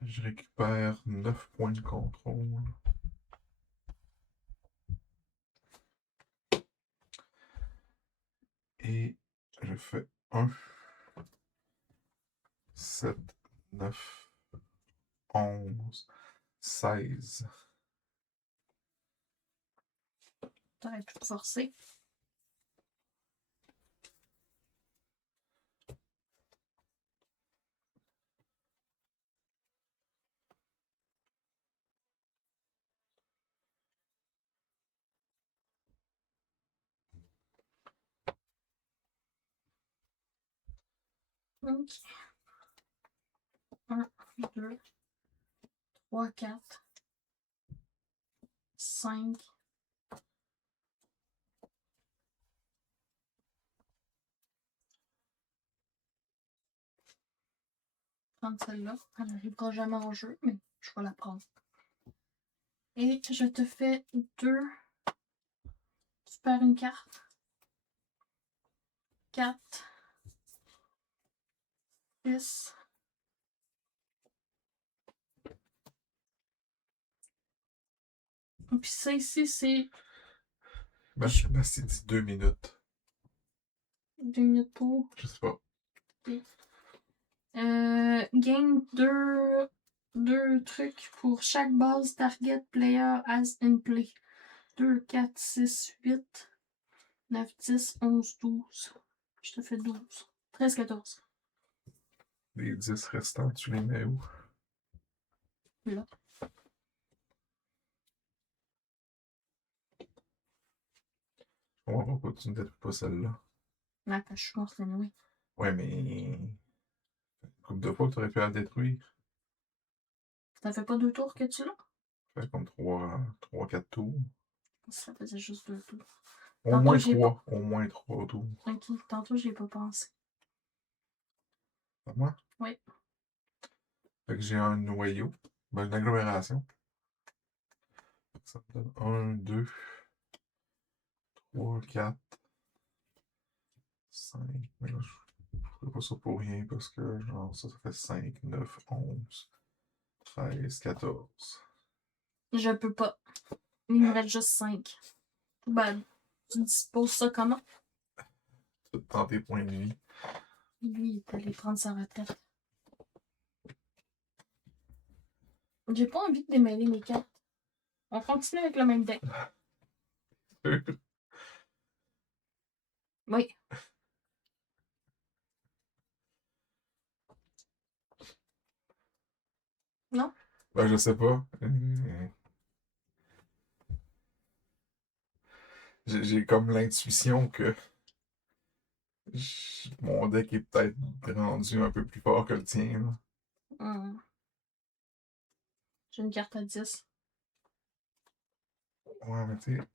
Je récupère 9 points de contrôle. Et je fais 1, 7, 9, 11, 16. T'aurais pu te forcer. Ok. 1, 2, 3, 4, 5. Prendre celle-là. Elle n'arrivera jamais en jeu, mais je vais la prendre. Et je te fais 2. Tu perds une carte. 4. 6. Puis ça ici, c'est Bastien dit 2 minutes. 2 minutes pour. Je sais pas. Gain 2 trucs pour chaque base target player as in play. 2, 4, 6, 8, 9, 10, 11, 12. Je te fais 12. 13, 14. Les 10 restants, tu les mets où? Là. Je comprends pas pourquoi tu ne détruis pas celle-là. Là, quand je suis morte, oui. Ouais, mais. Une couple de fois que tu aurais pu la détruire. Ça fait pas 2 tours que tu l'as? Ça fait comme 3-4 tours. Ça faisait juste 2 tours. Au Tantôt, moins j'ai 3. Au moins 3 tours. Ok, tantôt, j'y ai pas pensé. À moi? Oui. Fait que j'ai un noyau. Ben, une agglomération. Ça me donne 1, 2, 3, 4, 5. Mais là, je ferai pas ça pour rien parce que, genre, ça fait 5, 9, 11, 13, 14. Je peux pas. Il me reste juste 5. Ben, tu disposes ça comment? Tout dans tes points de vie. Lui, il est allé prendre sa retraite. J'ai pas envie de démêler mes cartes. On continue avec le même deck. Oui. Non? Ben, je sais pas. J'ai comme l'intuition que mon deck est peut-être rendu un peu plus fort que le tien. Là. Hum. J'ai une carte à 10. Ouais, mais tu sais.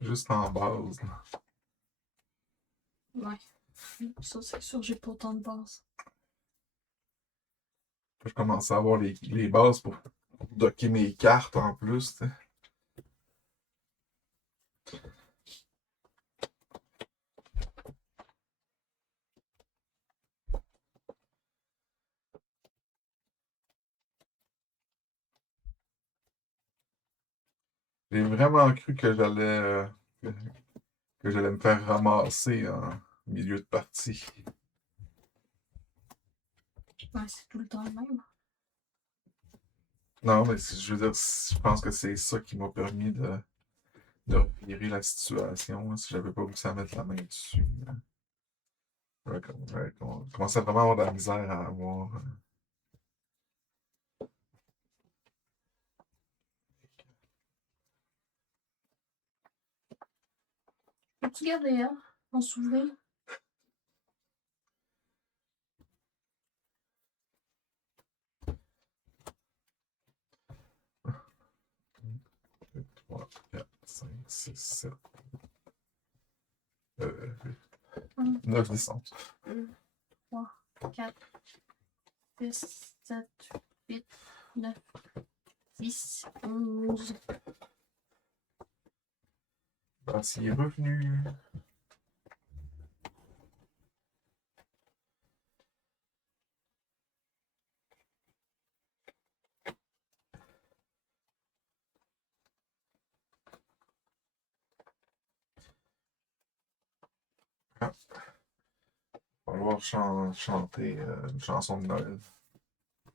Juste en base. Là. Ouais. Ça, c'est sûr, j'ai pas autant de base. Je commence à avoir les bases pour docker mes cartes en plus. T'sais. J'ai vraiment cru que j'allais que, que j'allais me faire ramasser en milieu de partie. Ouais, c'est tout le temps le même. Non, mais je veux dire, je pense que c'est ça qui m'a permis de revirer la situation. Là. Si j'avais pas réussi à mettre la main dessus, j'aurais commencé à vraiment avoir de la misère à avoir. Peux-tu garder elle, en souvenir? Deux, 3, 4, 5, 6, 7. 9, 10, 11. 2, 3, 4, 6, 7, 8, 9, 10, 11. Ben, s'il est revenu. Ah. Il va falloir chanter une chanson de Noël.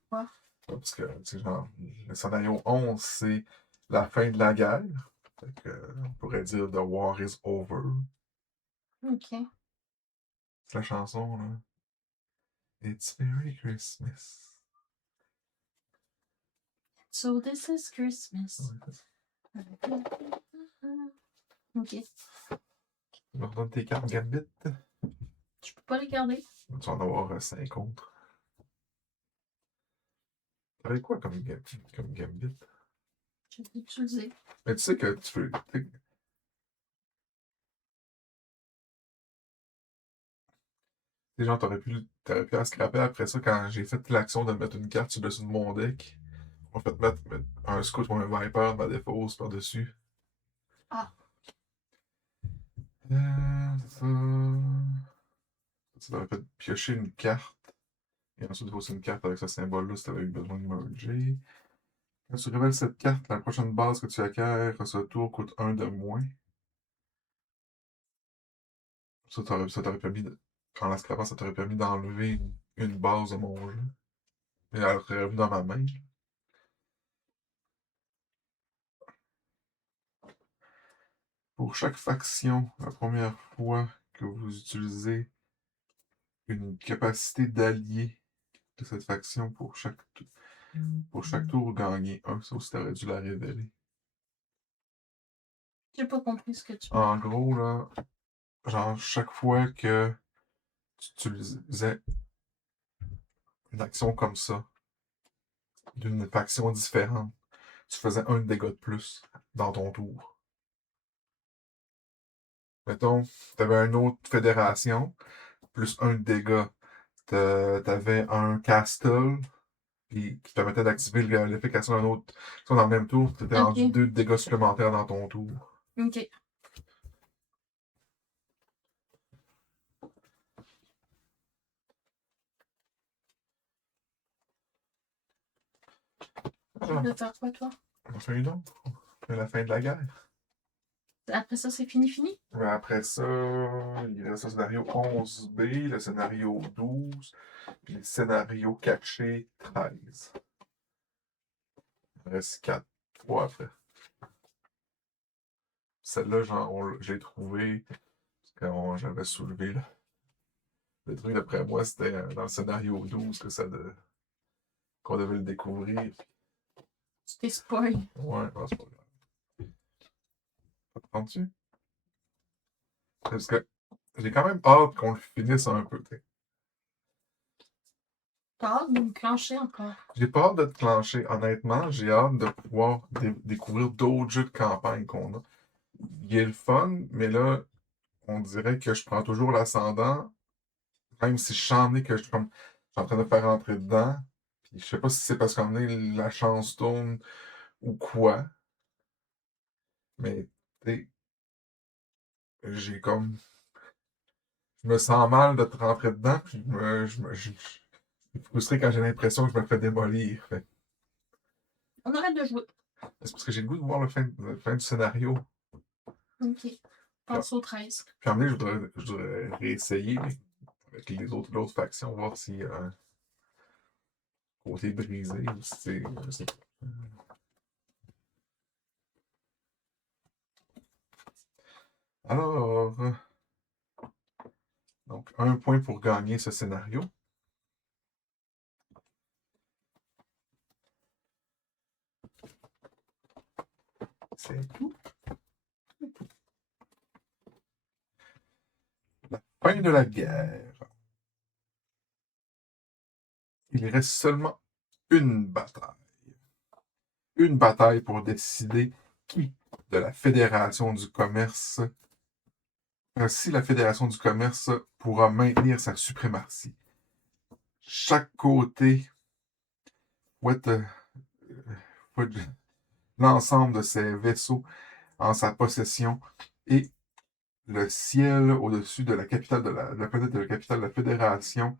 Quoi? Parce que, tu sais, genre, le scénario 11, c'est la fin de la guerre. Fait que, on pourrait dire The War is Over. Ok. C'est la chanson, là. It's Merry Christmas. So this is Christmas. Ouais. Ok. Tu me redonnes tes cartes Gambit. Je peux pas les garder. Tu vas en avoir 5 autres. T'avais quoi comme Gambit? Je vais l'utiliser. Mais tu sais que tu peux. Les gens, t'aurais pu la scraper après ça quand j'ai fait l'action de mettre une carte sur le dessus de mon deck. On fait mettre un scout ou un viper de ma défausse par-dessus. Ah. Ça. Ça t'aurait fait piocher une carte. Et ensuite, il faut aussi une carte avec ce symbole-là si t'avais eu besoin de merger. Quand tu révèles cette carte, la prochaine base que tu acquiers à ce tour coûte 1 de moins. Ça t'aurait permis de. En la scrapant, ça t'aurait permis d'enlever une base de mon jeu. Et elle serait revenue dans ma main. Pour chaque faction, la première fois que vous utilisez une capacité d'allié de cette faction pour chaque tour, vous gagnez 1. Ça aussi, t'aurais dû la révéler. J'ai pas compris ce que tu En gros, là, genre, chaque fois que tu utilisais une action comme ça, d'une faction différente, tu faisais 1 dégât de plus dans ton tour. Mettons, t'avais une autre fédération, plus 1 dégât. T'avais un castle, qui permettait d'activer l'efficacité d'un autre. Dans le même tour, t'étais rendu 2 dégâts supplémentaires dans ton tour. Ok. Tu veux faire quoi, toi? On fait une autre. C'est la fin de la guerre. Après ça, c'est fini? Mais après ça, il reste le scénario 11B, le scénario 12, puis le scénario caché 13. Il reste 4 fois après. Celle-là, j'ai trouvé quand j'avais soulevé le truc. D'après moi, c'était dans le scénario 12 qu'on devait le découvrir. Tu t'es spoil. Ouais, non, c'est pas grave. Ça te tente-tu? Parce que j'ai quand même hâte qu'on le finisse un peu, t'sais. T'as hâte de me clencher encore. J'ai pas hâte de te clencher. Honnêtement, j'ai hâte de pouvoir découvrir d'autres jeux de campagne qu'on a. Il est le fun, mais là, on dirait que je prends toujours l'ascendant, même si je sens que je suis en train de faire rentrer dedans. Puis je sais pas si c'est parce qu'en la chance tourne ou quoi. Mais, tu j'ai comme. Je me sens mal de te rentrer dedans, puis je suis frustré quand j'ai l'impression que je me fais démolir. Fait. On arrête de jouer. C'est parce que j'ai le goût de voir le fin du scénario. Ok. Passe au 13. Puis à un moment donné, je voudrais réessayer avec l'autre faction, voir s'il y a un côté brisé ou si c'est. Je sais pas. Alors, donc 1 point pour gagner ce scénario. C'est tout. La fin de la guerre. Il reste seulement une bataille. Une bataille pour décider qui de la Fédération du commerce, si la Fédération du commerce pourra maintenir sa suprématie. Chaque côté fouette l'ensemble de ses vaisseaux en sa possession et le ciel au-dessus de la capitale de la planète de la capitale de la Fédération,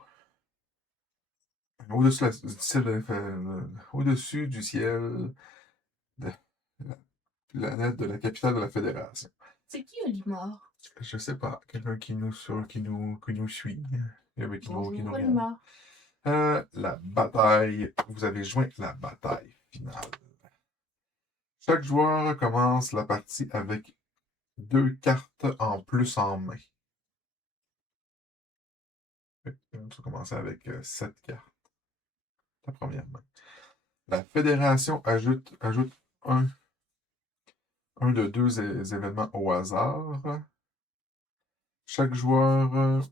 au-dessus du ciel de la planète de la capitale de la Fédération. C'est qui Olimar? Je sais pas, quelqu'un qui nous suit, qui nous Bonjour regarde. Olimar. La bataille, vous avez joint la bataille finale. Chaque joueur commence la partie avec 2 cartes en plus en main. Tu vas commencer avec 7 cartes. La première main. La fédération ajoute un de 2 événements au hasard. Chaque joueur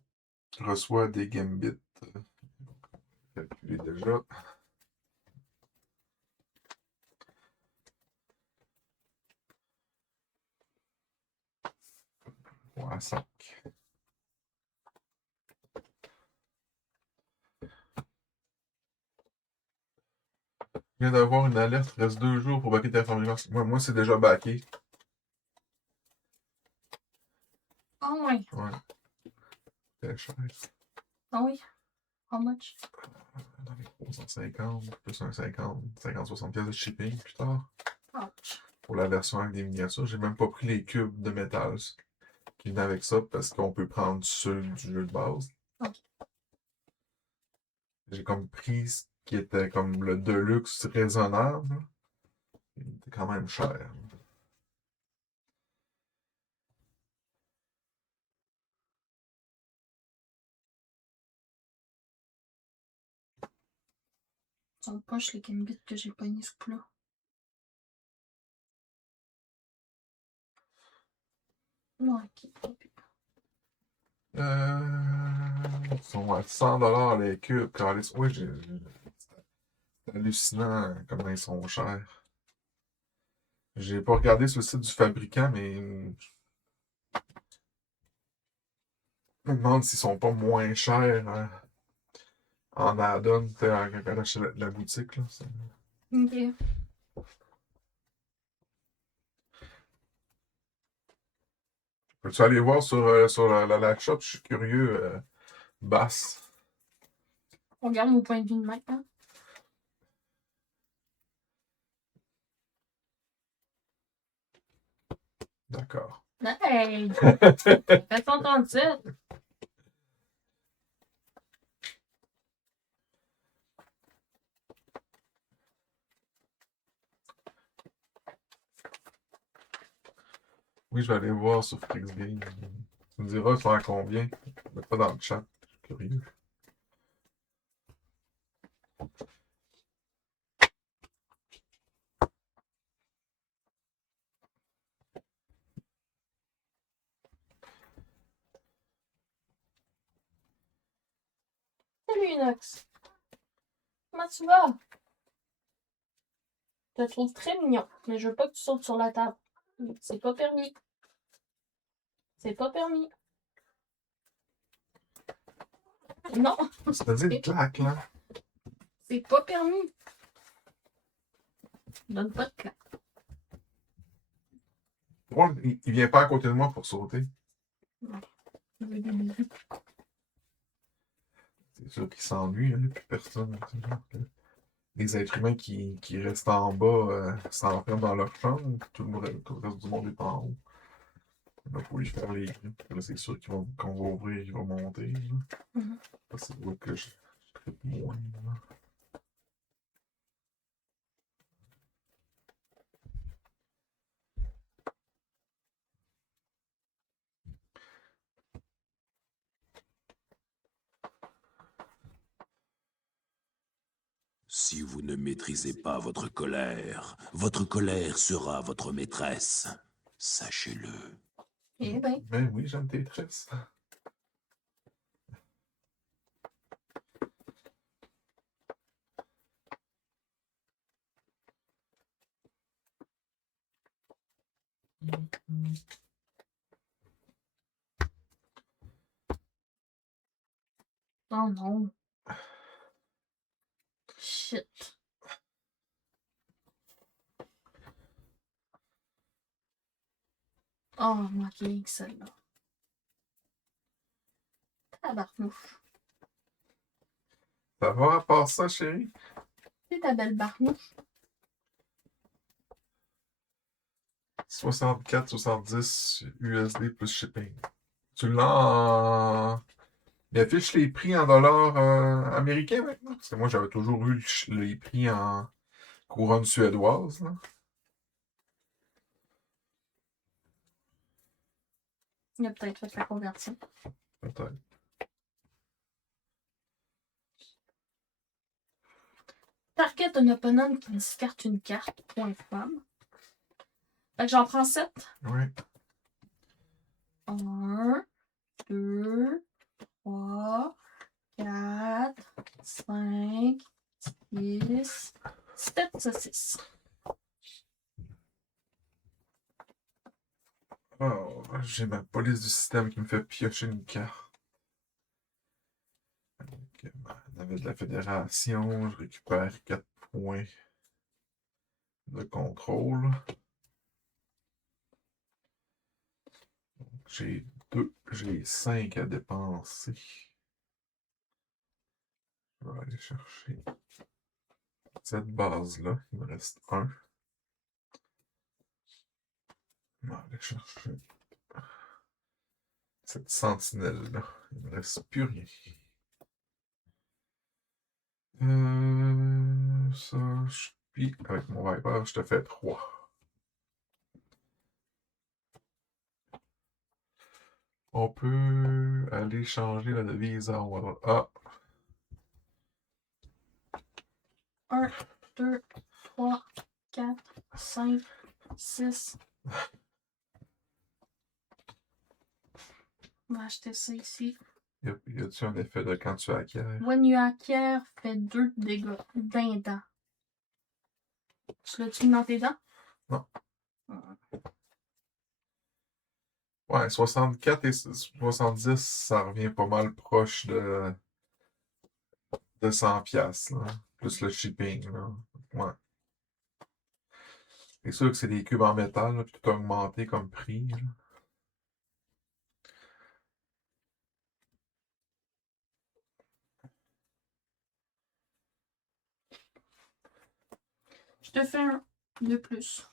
reçoit des gambits. Calculer déjà. Ouais, 5. Je viens d'avoir une alerte. Reste 2 jours pour backer ta formule. Moi c'est déjà backé. Ah oui. Ouais. C'est cher. Ah oui. How much? Dans les 350, plus un 50-60$ de shipping plus tard. Ouch. Pour la version avec des miniatures, j'ai même pas pris les cubes de métal qui venaient avec ça parce qu'on peut prendre ceux du jeu de base. Ok. J'ai comme pris ce qui était comme le deluxe raisonnable. Il était quand même cher. Ils sont poches les gambits que j'ai pognés ce coup-là. Non, ok. Ils sont à 100$ les cubes. Oui, c'est hallucinant comment ils sont chers. J'ai pas regardé sur le site du fabricant, mais je me demande s'ils sont pas moins chers en add-on quand on achète la boutique. Là, Ok. peux-tu aller voir sur la shop? Je suis curieux. Basse. On regarde mon point de vue de maintenant. D'accord. Hey! 437! Oui, je vais aller voir sur FrixGame. Tu me diras ça à combien. Je vais pas dans le chat. Je suis curieux. Salut Inox! Comment tu vas? Je te trouve très mignon, mais je veux pas que tu sautes sur la table. C'est pas permis. C'est pas permis. Non, Ça veut dire une claque, là. c'est pas permis. Donne pas de claque. Ouais, il vient pas à côté de moi pour sauter. Je veux des bisous. C'est sûr qu'il s'ennuie, il n'y a plus personne. Les êtres humains qui restent en bas s'enferment dans leur chambre, tout le reste du monde est en haut. On a pas lui faire les grippes. Là, c'est sûr qu'on va ouvrir, il va monter. Là. Mhm. C'est là que je tripe moins. Là. Si vous ne maîtrisez pas votre colère sera votre maîtresse. Sachez-le. Eh ben, Ben oui, j'aime tes tresses. oh non. Shit. Oh, manqué rien que celle-là. Tabarnouche. Ça va à part ça, chérie? C'est ta belle barnouche. 64,70 USD plus shipping. Tu l'as en... Il affiche les prix en dollars américains maintenant? Parce que moi, j'avais toujours eu les prix en couronne suédoise. Là. Il a peut-être fait la conversion. Peut-être. Target un opponent qui discarte une carte. Point femme. Fait que j'en prends 7. Oui. 1, 2, 3, 4, 5, 6, 7 saucisses. Oh, j'ai ma police du système qui me fait piocher une carte. Avec ma navette de la fédération, je récupère 4 points de contrôle. J'ai 5 à dépenser. Je vais aller chercher cette base-là. Il me reste 1. Je vais aller chercher cette sentinelle-là. Il me reste plus rien. Ça, puis avec mon Viper, je te fais 3. On peut aller changer la devise en A. 1, 2, 3, 4, 5, 6. On va acheter ça ici. Y a-t-il un effet de quand tu acquiers? When you acquiert fait 2 dégâts d'un dent. Tu l'as-tu mis dans tes dents? Non. Ouais, 64 et 70, ça revient pas mal proche de 100 piastres, là. Plus le shipping, là. Ouais. C'est sûr que c'est des cubes en métal, là, puis tout a augmenté comme prix, là. Je te fais un de plus.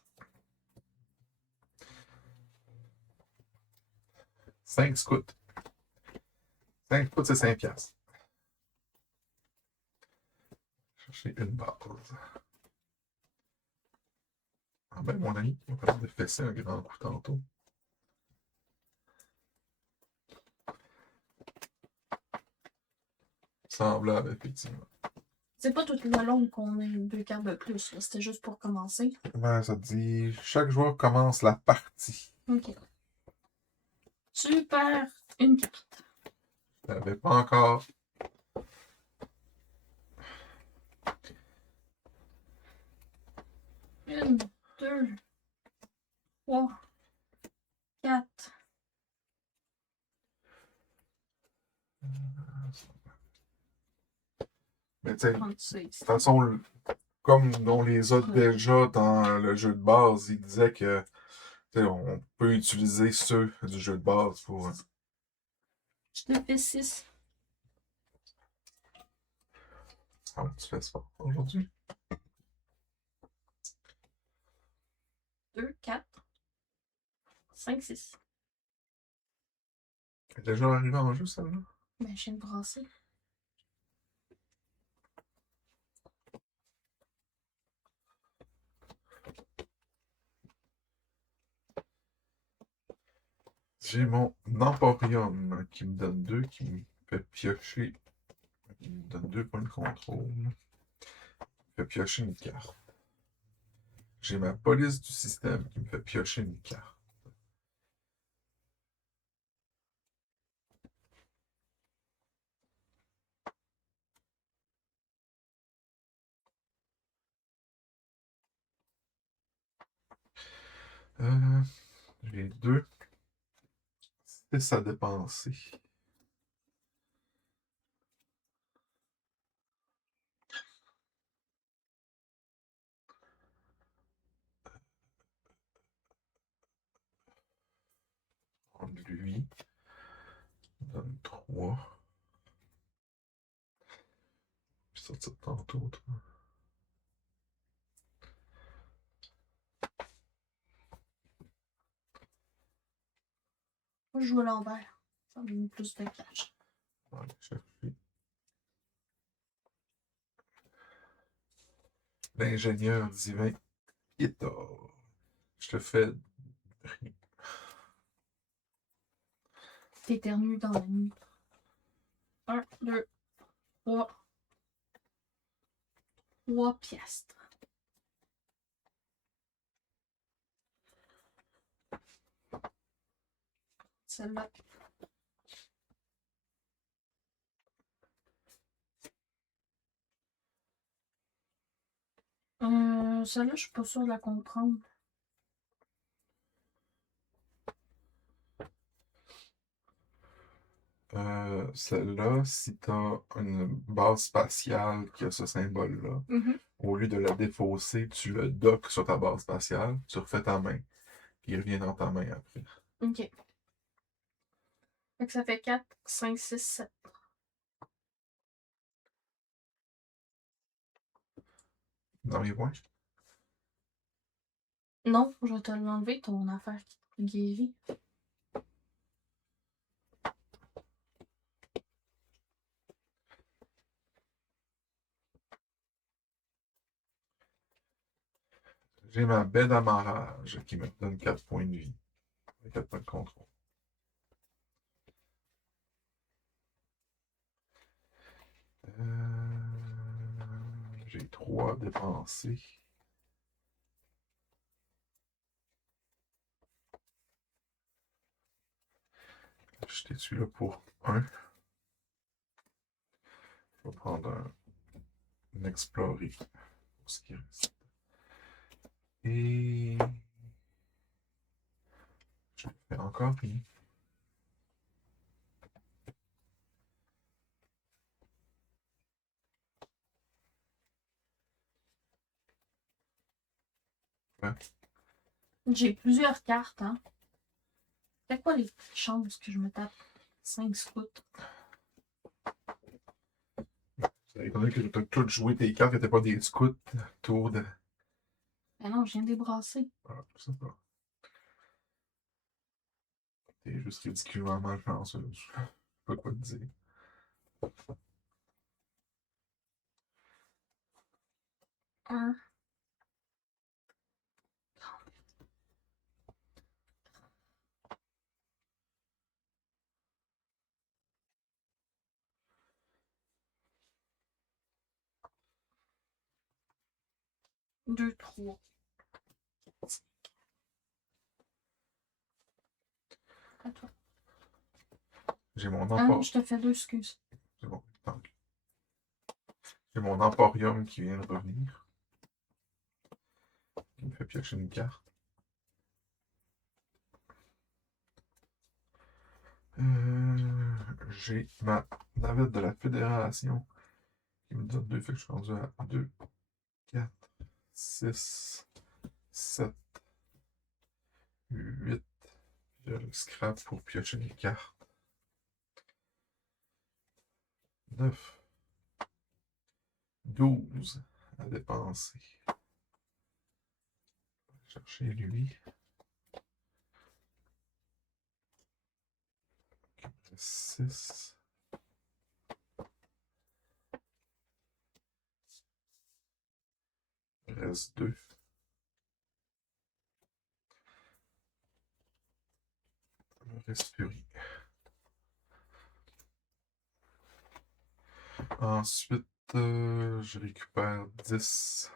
5 scouts. 5 scouts, c'est 5 piastres. Chercher une base. Ah ben, mon ami, on va de fesser un grand coup tantôt. Semblable, effectivement. C'est pas tout le long qu'on ait 2 cartes de plus. C'était juste pour commencer. Ben, ça dit, chaque joueur commence la partie. Ok. Tu perds une carte. Je n'avais pas encore. Une, 2, 3, 4. Mais tu sais, de Prendre ça ici. toute façon, comme on les a déjà dans le jeu de base, il disait que tu sais, on peut utiliser ceux du jeu de base pour. Je te fais 6. Ah, tu fais ça aujourd'hui? 2, 4, 5, 6. Elle est déjà arrivée en jeu, celle-là? Ben, je viens de brasser. J'ai mon Emporium qui me donne 2, qui me fait piocher. Il me donne 2 points de contrôle. Il me fait piocher une carte. J'ai ma police du système qui me fait piocher une carte. J'ai 2. 6 à dépenser. Lui donne 3. Je vais sortir tantôt. Toi. Moi, je joue à l'envers. Ça me donne plus de cash. On va aller chercher. L'ingénieur divin Itor. Je te fais rien. T'éternues dans la nuit. 1, 2, 3. 3 piastres. Celle-là. Celle-là, je suis pas sûre de la comprendre. Celle-là, si tu as une base spatiale qui a ce symbole-là, au lieu de la défausser, tu le docks sur ta base spatiale, tu refais ta main. Puis il revient dans ta main après. Ok. Fait que ça fait 4, 5, 6, 7. Dans mes points. Non, je vais te l'enlever, ton affaire qui te guérit. J'ai ma baie d'amarrage qui me donne 4 points de vie. 4 points de contrôle. J'ai 3 dépensés. Je t'ai là pour 1. Je vais prendre un explorer pour ce qui reste. Et je fais encore rien. Ouais. J'ai plusieurs cartes, hein. C'est quoi les chances que je me tape 5 scouts? Étant donné que tu as toutes joué tes cartes, que t'es pas des scouts, tour de. Ben non, je viens de les brasser. Ah, je sais pas. T'es juste ridiculement malchanceux. Je sais pas quoi te dire. Un. Deux, trois. À toi. J'ai mon Ah non, je te fais deux, excuse. C'est bon, tant que. J'ai mon Emporium qui vient de revenir. Il me fait piocher une carte. J'ai ma navette de la Fédération qui me donne 2, fait que je suis rendu à 2, 4, 6, 7, 8. J'ai le scrap pour piocher une carte. 9, 12 à dépenser. Chercher lui. Il me 6. Il reste 2. Il me reste plus rien. Ensuite, je récupère 10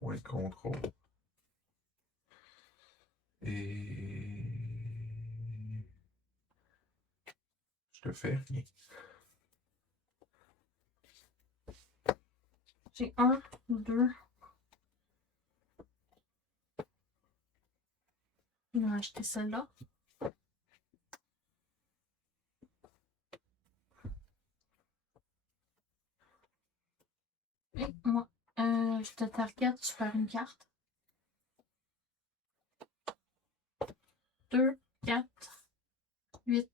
points de contrôle. Et je te fais rien. J'ai 1, 2. On va acheter celle-là. Et moi, je te target, tu perds une carte. 2, 4, 8,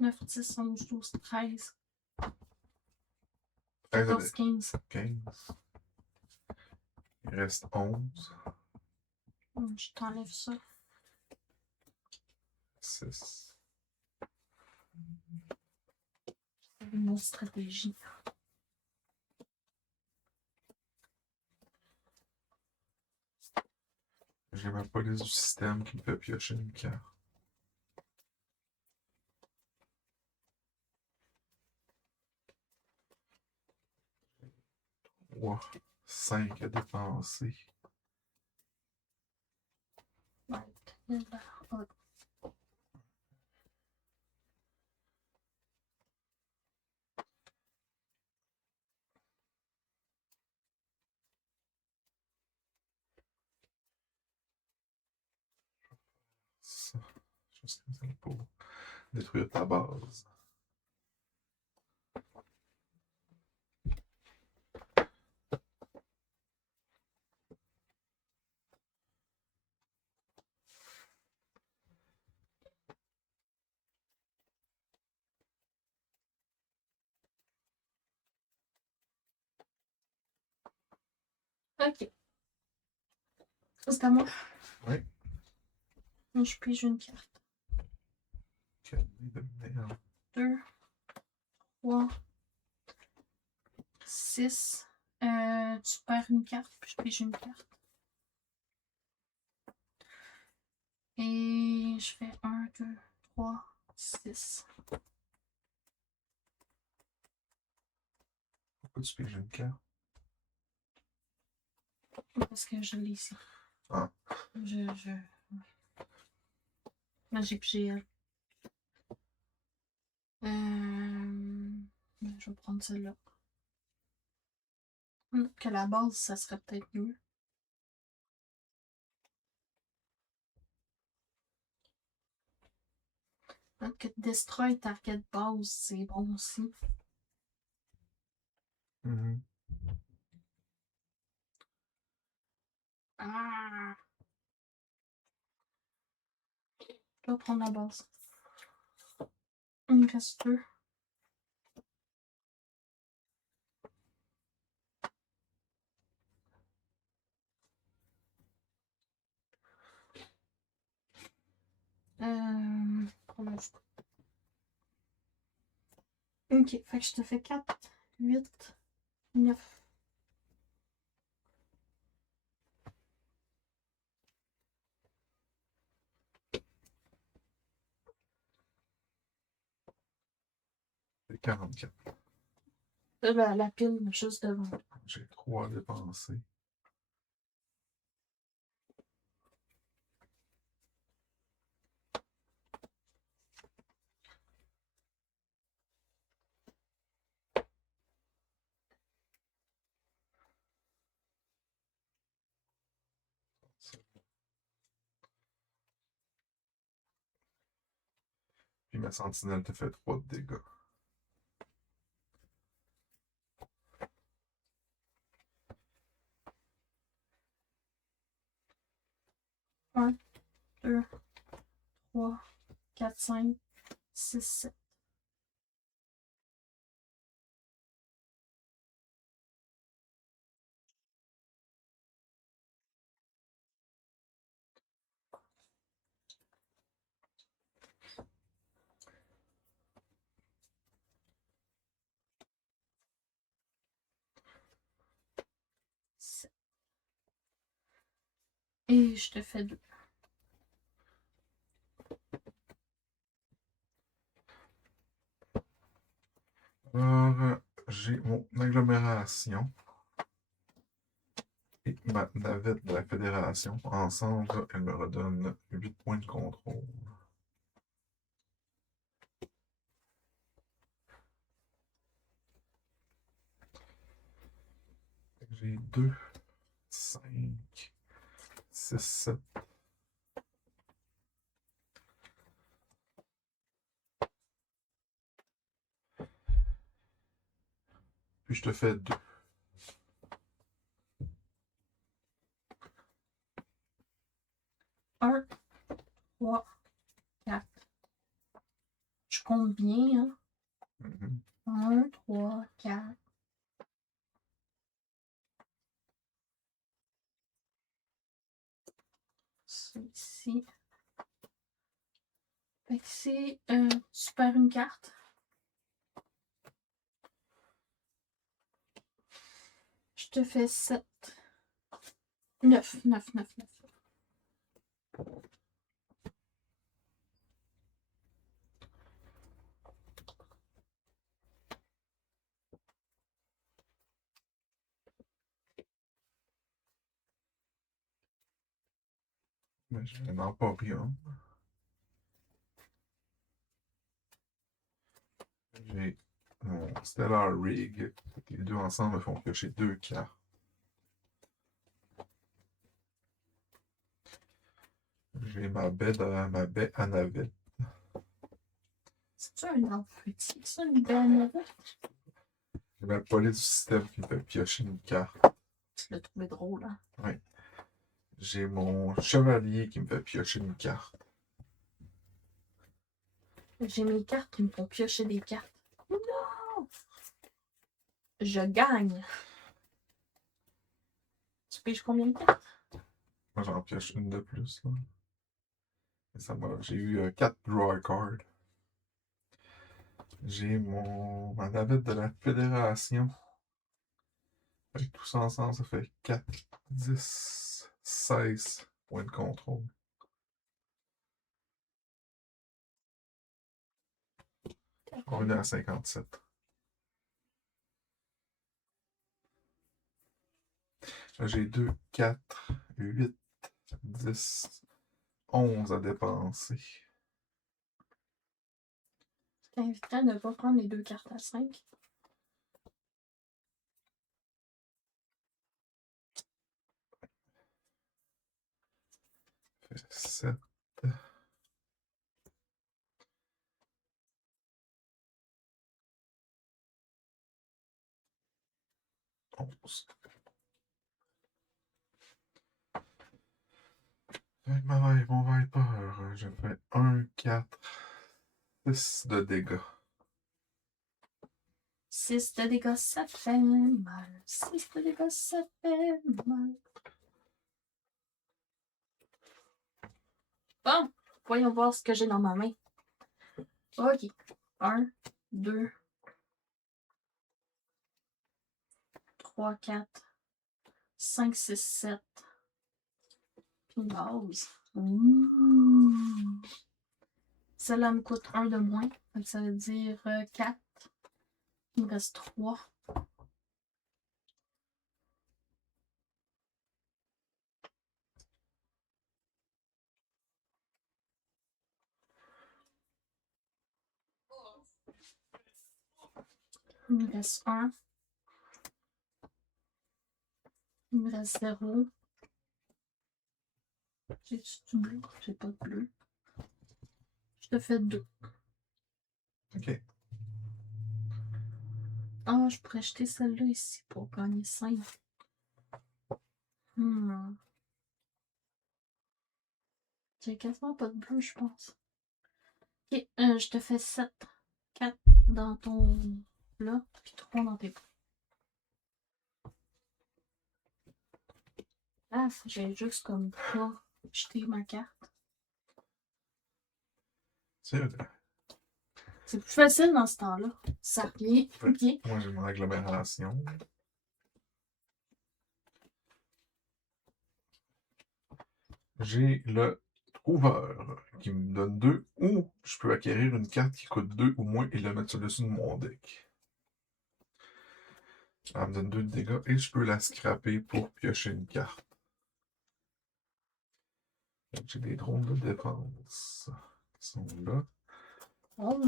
9, 10, 11, 12, 13, 14, 15. 15. Il reste 11. Je t'enlève ça. 6. C'est une autre stratégie. J'ai ma police du système qui me fait piocher une carte. 3, 5 à dépenser. Ouais, Ça, juste comme ça pour détruire ta base. ok. C'est à moi. Oui. Je pige une carte. Quelle idée de merde. 2, 3, 6. Tu perds une carte, puis je pige une carte. Et je fais 1, 2, 3, 6. Pourquoi tu piges une carte? Parce que je l'ai ici. Ah. Là, j'ai pigé elle. Je vais prendre celle-là. Que la base, ça serait peut-être mieux. Que Destroy Target Base, c'est bon aussi. Mhm. Ah! Je vais prendre la base. Il me reste 2. Prends-le. Ok, fait que je te fais 4, 8, 9. C'est 44. La pile juste devant. J'ai 3 à dépenser. Puis ma sentinelle te fait 3 de dégâts. Un, 2, 3, 4, 5, 6, 7. Et je te fais 2. Alors, j'ai mon agglomération et ma navette de la Fédération. Ensemble, elles me redonnent 8 points de contrôle. J'ai 2, 5, 6, 7. Puis je te fais 2. 1, 3, 4. Je compte bien, hein? 1, 3, 4. C'est ici. Fait que c'est tu perds une carte. Je te fais 7. 9, 9, 9, 9. Mais je n'ai pas rien. J'ai mon Stellar Rig. Les deux ensemble me font piocher 2 cartes. J'ai ma baie à navette. C'est-tu un arbre petit, ça, une belle navette? J'ai ma police du système qui me fait piocher une carte. Tu l'as trouvé drôle, hein? Oui. J'ai mon chevalier qui me fait piocher une carte. J'ai mes cartes qui me font piocher des cartes. Non! Je gagne. Tu piges combien de cartes? Moi, j'en pioche une de plus. Là. Et ça m'a... J'ai eu 4 draw a card. J'ai ma navette de la Fédération. Avec tout ça ensemble, ça fait 4, 10, 16 points de contrôle. On est à 57. J'ai 2, 4, 8, 10, 11 à dépenser. Je t'inviterais à ne pas prendre les 2 cartes à 5. Ça fait 7. 11. Avec mon Viper, je fais 1, 4, 6 de dégâts. 6 de dégâts, ça fait mal. 6 de dégâts, ça fait mal. Bon, voyons voir ce que j'ai dans ma main. Ok. 1, 2, 3, 4, 5, 6, 7. Puis une base. Celle-là me coûte 1 de moins. Donc ça veut dire 4. Il me reste 3. Il me reste 1. Il me reste 0. J'ai-tu du bleu? J'ai pas de bleu. Je te fais 2. Ok. Ah, je pourrais jeter celle-là ici pour gagner 5. J'ai quasiment pas de bleu, je pense. Ok, je te fais 7. 4 dans ton là, puis 3 dans tes points. Ah, j'ai juste comme pas jeté ma carte. C'est C'est plus facile dans ce temps-là. Ça revient. Ok. Moi, j'ai mon agglomération. J'ai le Trouveur qui me donne 2, ou je peux acquérir une carte qui coûte 2 ou moins et la mettre sur le dessus de mon deck. Elle me donne 2 de dégâts et je peux la scraper pour piocher une carte. J'ai des drones de défense qui sont là. Oh,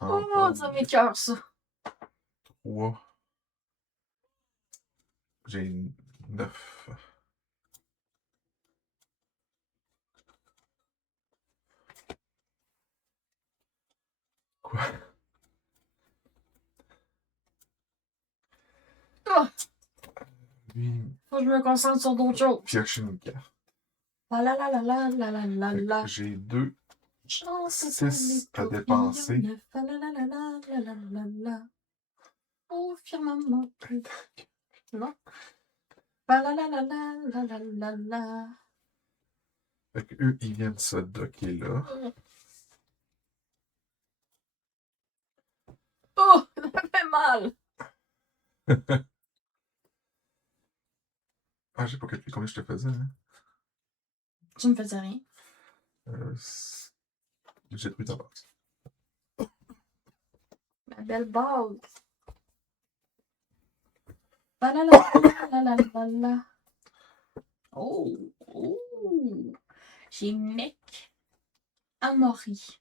En ça m'écoeure, ça. 3. J'ai 9. Quoi? Ah, Lui, faut que je me concentre sur d'autres choses. piocher une carte. La la la la la la la la la. J'ai 2. Chance, 6 à dépenser. La la la la la la la la la. Oh, firmament. Non. La la la la la la la la. Fait que eux, ils viennent se docker là. Oh, ça fait mal. Ah, j'ai pas calculé combien je te faisais, hein? Tu me faisais rien. J'ai trouvé ta base. Ma belle base. La la la la la la la. Oh, oh. J'ai mec. Amaury.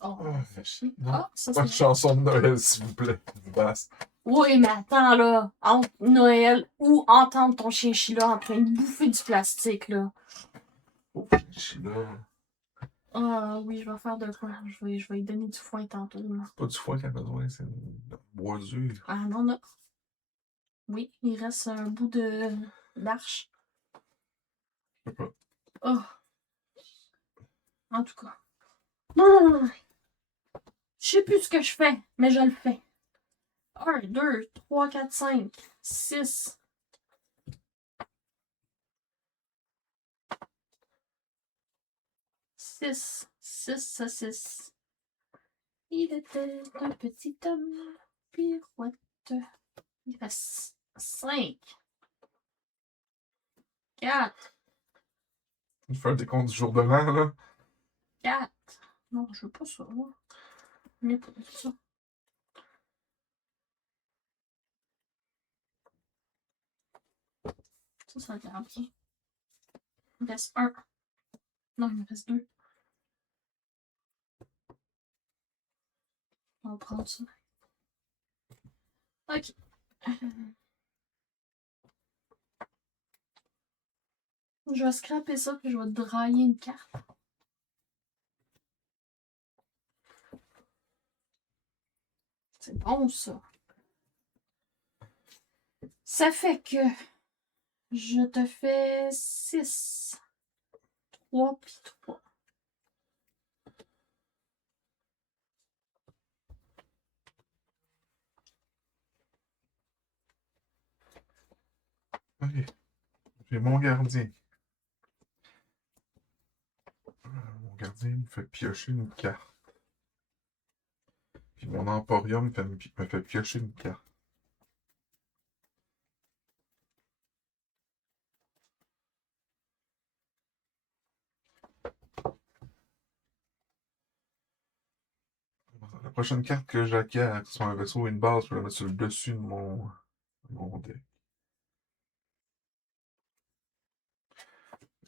Oh, fait chier. Non, Ah, ça pas de c'est. chanson de Noël, s'il vous plaît. Basse. Oui, mais attends, là. Entre Noël ou entendre ton chien Sheila en train de bouffer du plastique, là. Oh, je suis là. Ah oui, je vais faire de quoi? Je vais lui donner du foin tantôt, là. C'est pas du foin qu'elle a besoin, c'est une bois dur. Ah non, non. Oui, il reste un bout de d'arche. Je sais pas. Oh. En tout cas. Ah. Je sais plus ce que je fais, mais je le fais. 1, 2, 3, 4, 5, 6. Six. Il était un petit homme, pirouette. Il reste 5, 4, Il fait un décompte du jour de l'an, là. 4. Non, je veux pas ça, moi. Je n'ai pas ça. Ça va bien. Il me reste 1. Non, il me reste 2. On va prendre ça. Ok. Je vais scraper ça, puis je vais drailler une carte. C'est bon, ça. Ça fait que je te fais 6. 3 puis 3. Ok. J'ai mon gardien. Mon gardien me fait piocher une carte. Puis mon emporium me fait piocher une carte. La prochaine carte que j'acquiers, que ce soit un vaisseau ou une base, je peux la mettre sur le dessus de mon deck.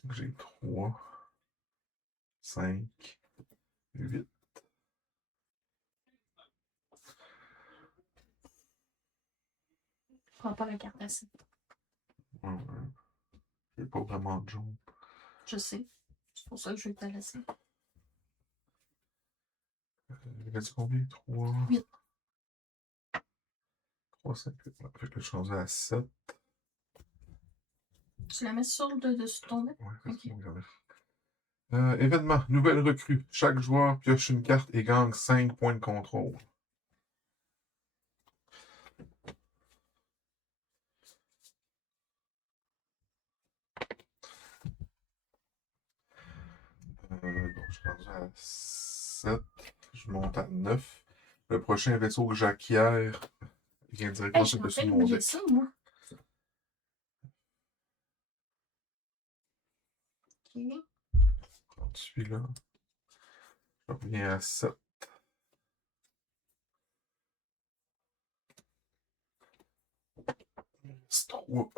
Donc j'ai 3, 5, 8. Je prends pas la carte assez. J'ai pas vraiment de jaune. Je sais. C'est pour ça que je vais te la laisser. Il a dit combien? 3. 8. 3, 5, 8. Ouais, fait que là, je suis rendu à 7. Tu la mets sur le dessus de ton deck? Ouais, Ok. bon, regardez. Événement, nouvelle recrue. Chaque joueur pioche une carte et gagne 5 points de contrôle. Donc, je suis rendu à 7. Je monte à 9. Le prochain vaisseau que j'acquiers vient directement Hey, je sur le pensais dessus de mon oublier deck. ça, moi. Ok. Prendre celui-là. Je reviens à 7. C'est 3.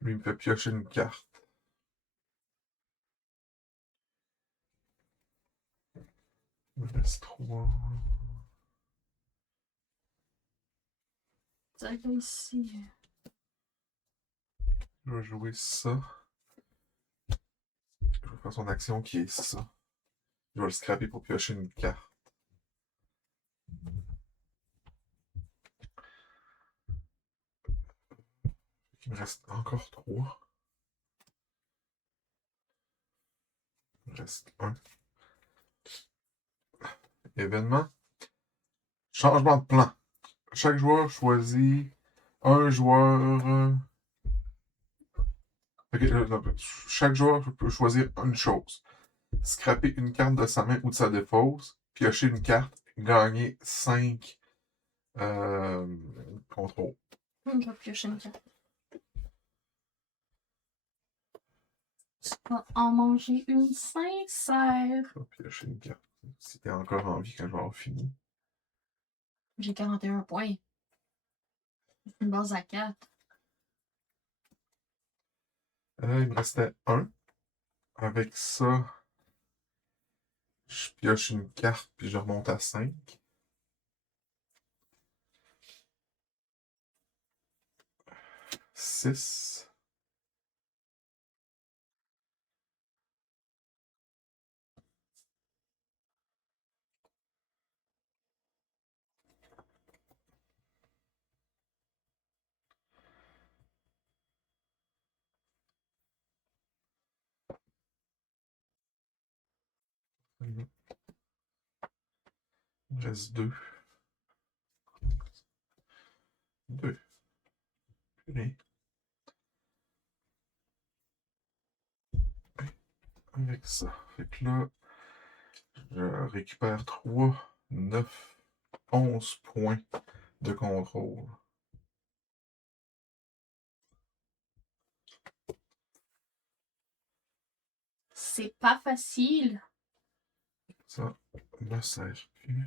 Lui, il me fait piocher une carte. Il me reste 3. Ça va ici. Je vais jouer ça. Je vais faire son action qui est ça. Je vais le scraper pour piocher une carte. Il me reste encore 3. Il me reste 1. Événement. Changement de plan. Chaque joueur choisit un joueur. Ok, non, chaque joueur peut choisir une chose. Scraper une carte de sa main ou de sa défausse, piocher une carte, gagner 5 contrôles. Je vais piocher une carte. Tu vas en manger une sincère. Je vais piocher une carte. Si t'es encore en vie quand je vais avoir fini. J'ai 41 points. C'est une base à 4. Il me restait 1. Avec ça, je pioche une carte puis je remonte à 5. Six. Il me reste 2. 2. Purée. Avec ça. Fait que là, je récupère 3, 9, 11 points de contrôle. C'est pas facile. Ça me sert plus.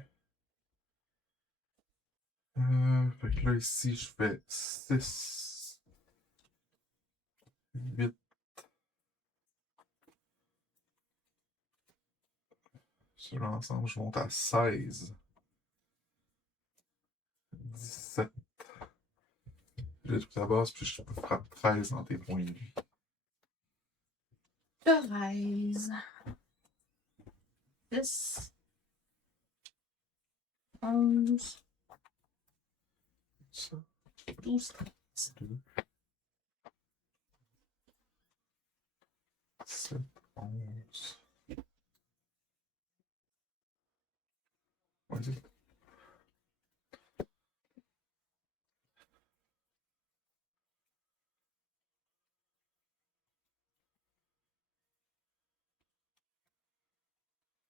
Fait que là, ici, je fais 6, 8. Sur l'ensemble, je monte à 16. 17. J'ai toute la base, puis je frappe 13 dans tes points de vie. 13. 10. 11. Ça, 12, 13. 2, 7, 11. Vas-y.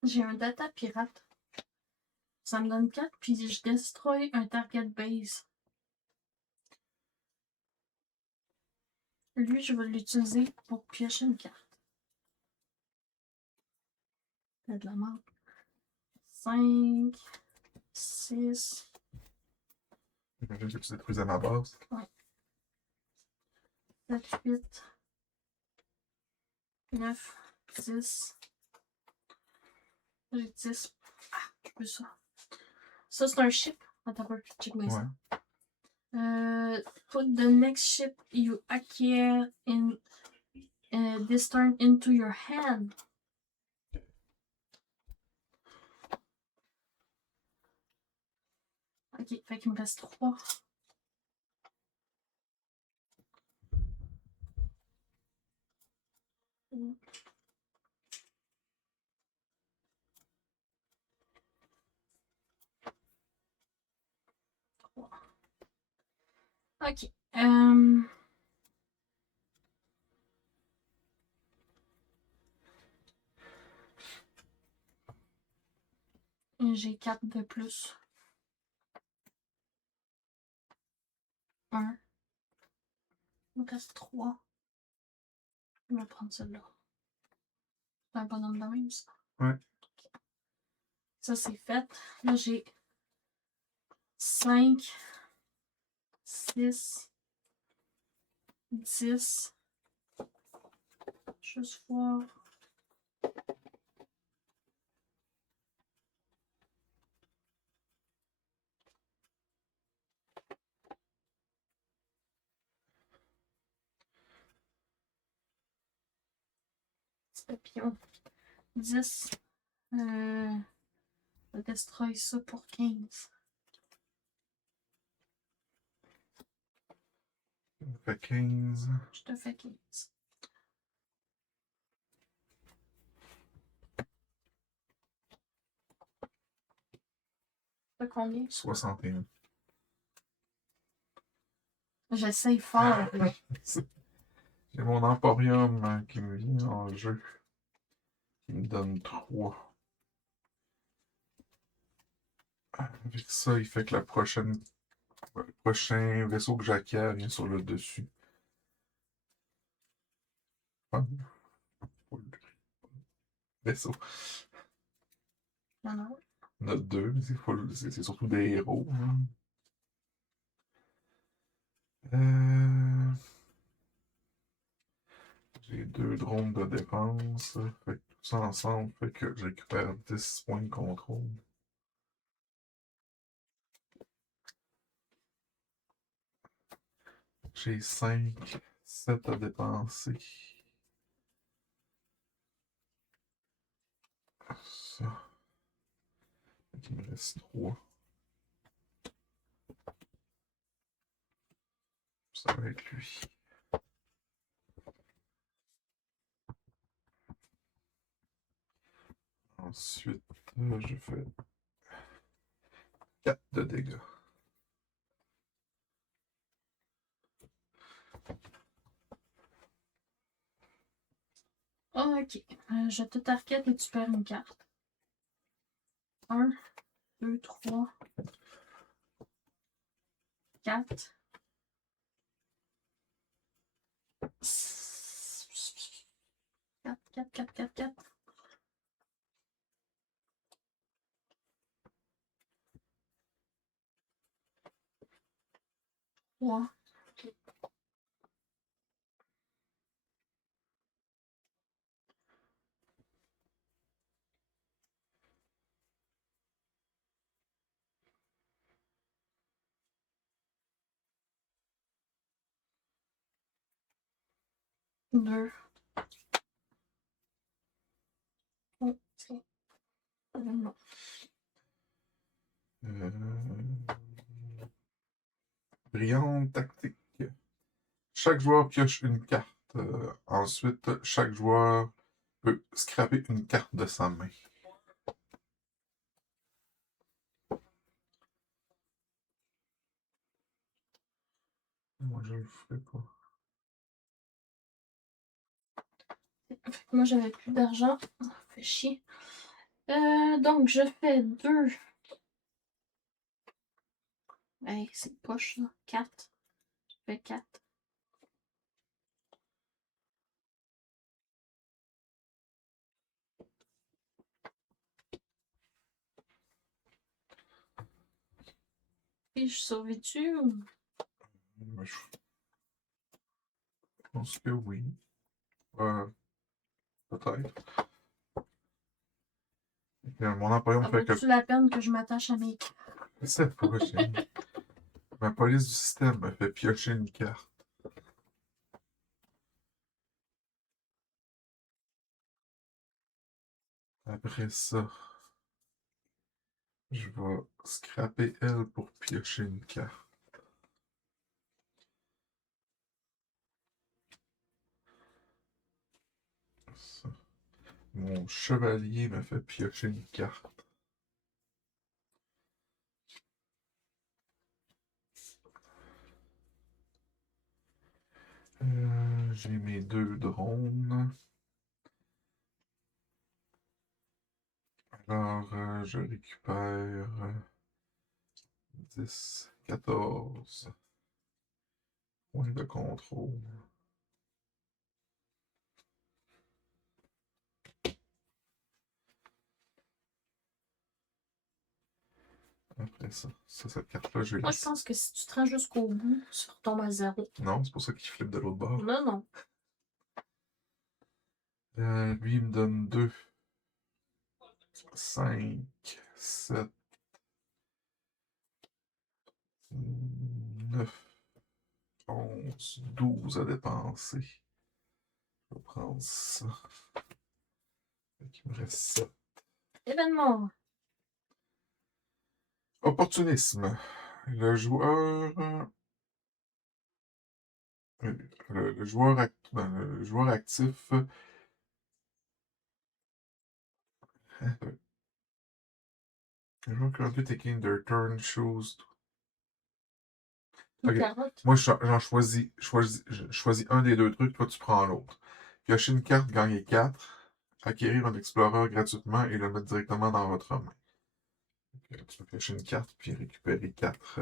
J'ai un data pirate. Ça me donne 4, puis je destroy un target base. Lui, je vais l'utiliser pour piocher une carte. C'est de la merde. 5, 6. J'imagine que tu détruisais ma base. 7, 8, 9, 10. J'ai 10. Ah, je peux ça. Ça, c'est un ship. Attends un peu, check moi ça. Put the next ship you acquire in this turn into your hand. Ok, fait qu'il me reste 3. Ok. Et j'ai 4 de plus. 1. Il me reste 3. Je vais prendre celle-là. C'est un bonhomme de même, ça. Ouais. Ça, c'est fait. Là, j'ai 5, 6, 10. Juste voir. Petit papillon. 10. Je destroy ça pour 15. Ça fait 15. Je te fais 15. T'as combien? 61. J'essaye fort. là. J'ai mon Emporium qui me vient en jeu. Qui me donne 3. Avec ça, il fait que le prochain vaisseau que j'acquiers vient sur le dessus. Pas le vaisseau. Non, non. Il y en a 2, c'est surtout des héros. Hein. J'ai 2 drones de défense. Fait que tout ça ensemble fait que je récupère 10 points de contrôle. J'ai 5, 7 à dépenser. Ça. Fait qu'il me reste 3. Ça va être lui. Ensuite, je fais 4 de dégâts. Ah, ok. Je te target et tu perds une carte. 1, 2, 3, 4. 4, 4, 4, 4, 4. 3. 2. Oh, c'est... Non. Brillante tactique. Chaque joueur pioche une carte. Ensuite, chaque joueur peut scraper une carte de sa main. Moi, je le ferai pas. Moi, j'avais plus d'argent. Fait chier. Donc, je fais 2. Hey, c'est poche, là. 4. Je fais 4. Et je survis-tu ou... Je pense que oui. Peut-être. Mon employeur Ça me fait que. vaut-tu la peine que je m'attache à mes... Je sais pas, ma police du système me fait piocher une carte. Après ça, je vais scraper elle pour piocher une carte. Ça. Mon chevalier me fait piocher une carte. J'ai mes 2 drones. Alors, je récupère 10, 14 points de contrôle. Après ça, cette carte-là, je vais Moi, je pense que si tu te rends jusqu'au bout, tu retombes à 0. Non, c'est pour ça qu'il flippe de l'autre bord. Non, non. Lui, il me donne 2, 5, 7, 9, 11, 12 à dépenser. Je vais prendre ça. Il me reste 7. Événement. Opportunisme. Le joueur. Le joueur actif. Le joueur currently taking their turn choose. Une Ok. carotte. Moi, j'en choisis un des deux trucs, toi, tu prends l'autre. Piocher une carte, gagner 4. Acquérir un explorer gratuitement et le mettre directement dans votre main. Okay, tu peux piocher une carte puis récupérer 4.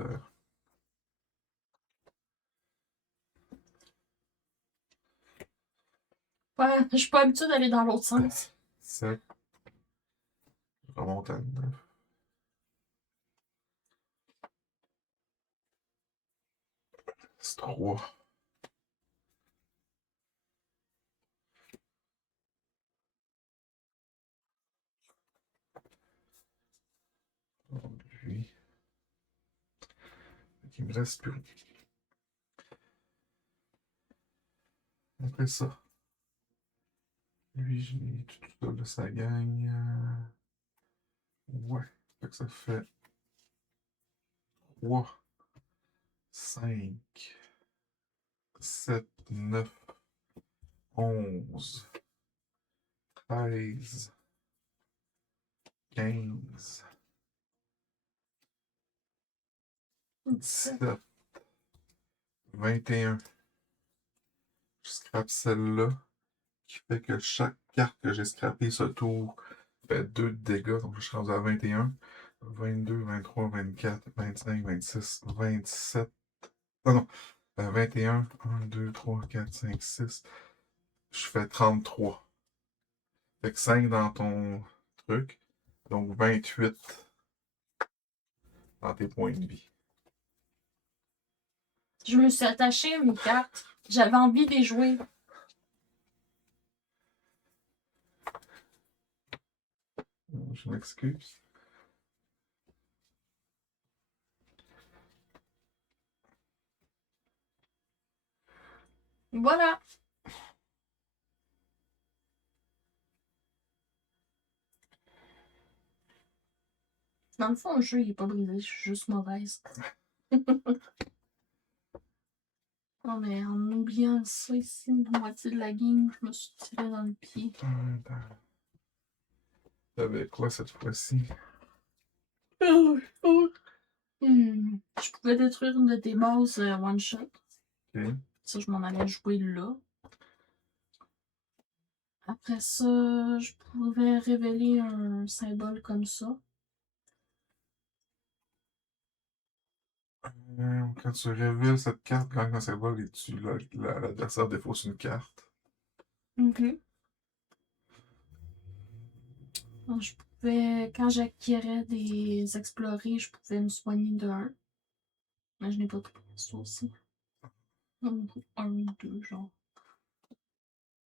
Ouais, je suis pas habituée d'aller dans l'autre sens. 7. Je remonte à 9. C'est 3. Lui. Il me reste plus rien. Après ça. Lui, je l'ai tout seul de sa gang. Ouais. Fait que ça fait 3, 5, 7, 9, 11, 13, 15, 17, 21. Je scrape celle-là, qui fait que chaque carte que j'ai scrappée ce tour fait 2 de dégâts. Donc je suis rendu à 21, 22, 23, 24, 25, 26, 27. Non, 21, 1, 2, 3, 4, 5, 6. Je fais 33. Fait que 5 dans ton truc. Donc 28 dans tes points de vie. Je me suis attachée à mes cartes. J'avais envie de les jouer. Je m'excuse. Voilà. Dans le fond, le jeu, il est pas brisé. Je suis juste mauvaise. Oh, mais en oubliant ça ici, la moitié de la game, je me suis tiré dans le pied. T'avais quoi cette fois-ci? Je pouvais détruire une de tes bases one shot. Ok. Ça, je m'en allais jouer là. Après ça, je pouvais révéler un symbole comme ça. Quand tu révèles cette carte, gagne un symbole et l'adversaire défausse une carte. Donc, je pouvais, quand j'acquérais des explorés, je pouvais me soigner de 1. Mais je n'ai pas trouvé ça aussi. Donc, 1 ou 2, genre.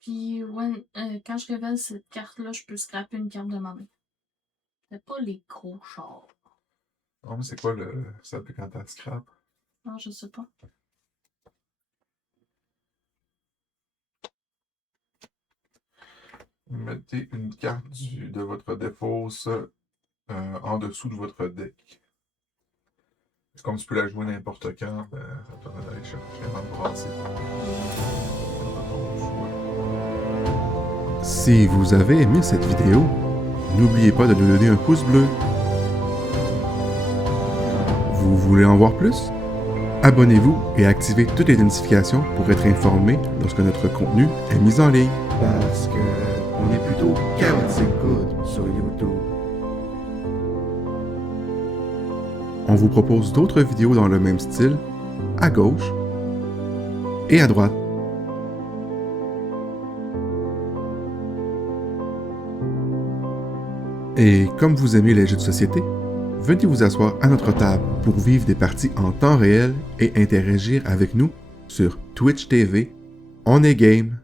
Puis, ouais, quand je révèle cette carte-là, je peux scraper une carte de ma main. C'est pas les gros chars. Non, mais c'est quoi ça fait quand t'as scrap? Non, je sais pas. Mettez une carte de votre défausse en dessous de votre deck. Comme tu peux la jouer n'importe quand, ça te permet d'aller chercher avant de brasser. Si vous avez aimé cette vidéo, n'oubliez pas de nous donner un pouce bleu. Vous voulez en voir plus? Abonnez-vous et activez toutes les notifications pour être informé lorsque notre contenu est mis en ligne. Parce que on est plutôt chaotique good sur YouTube. on vous propose d'autres vidéos dans le même style, à gauche et à droite. Et comme vous aimez les jeux de société, venez vous asseoir à notre table pour vivre des parties en temps réel et interagir avec nous sur Twitch TV, On est Game.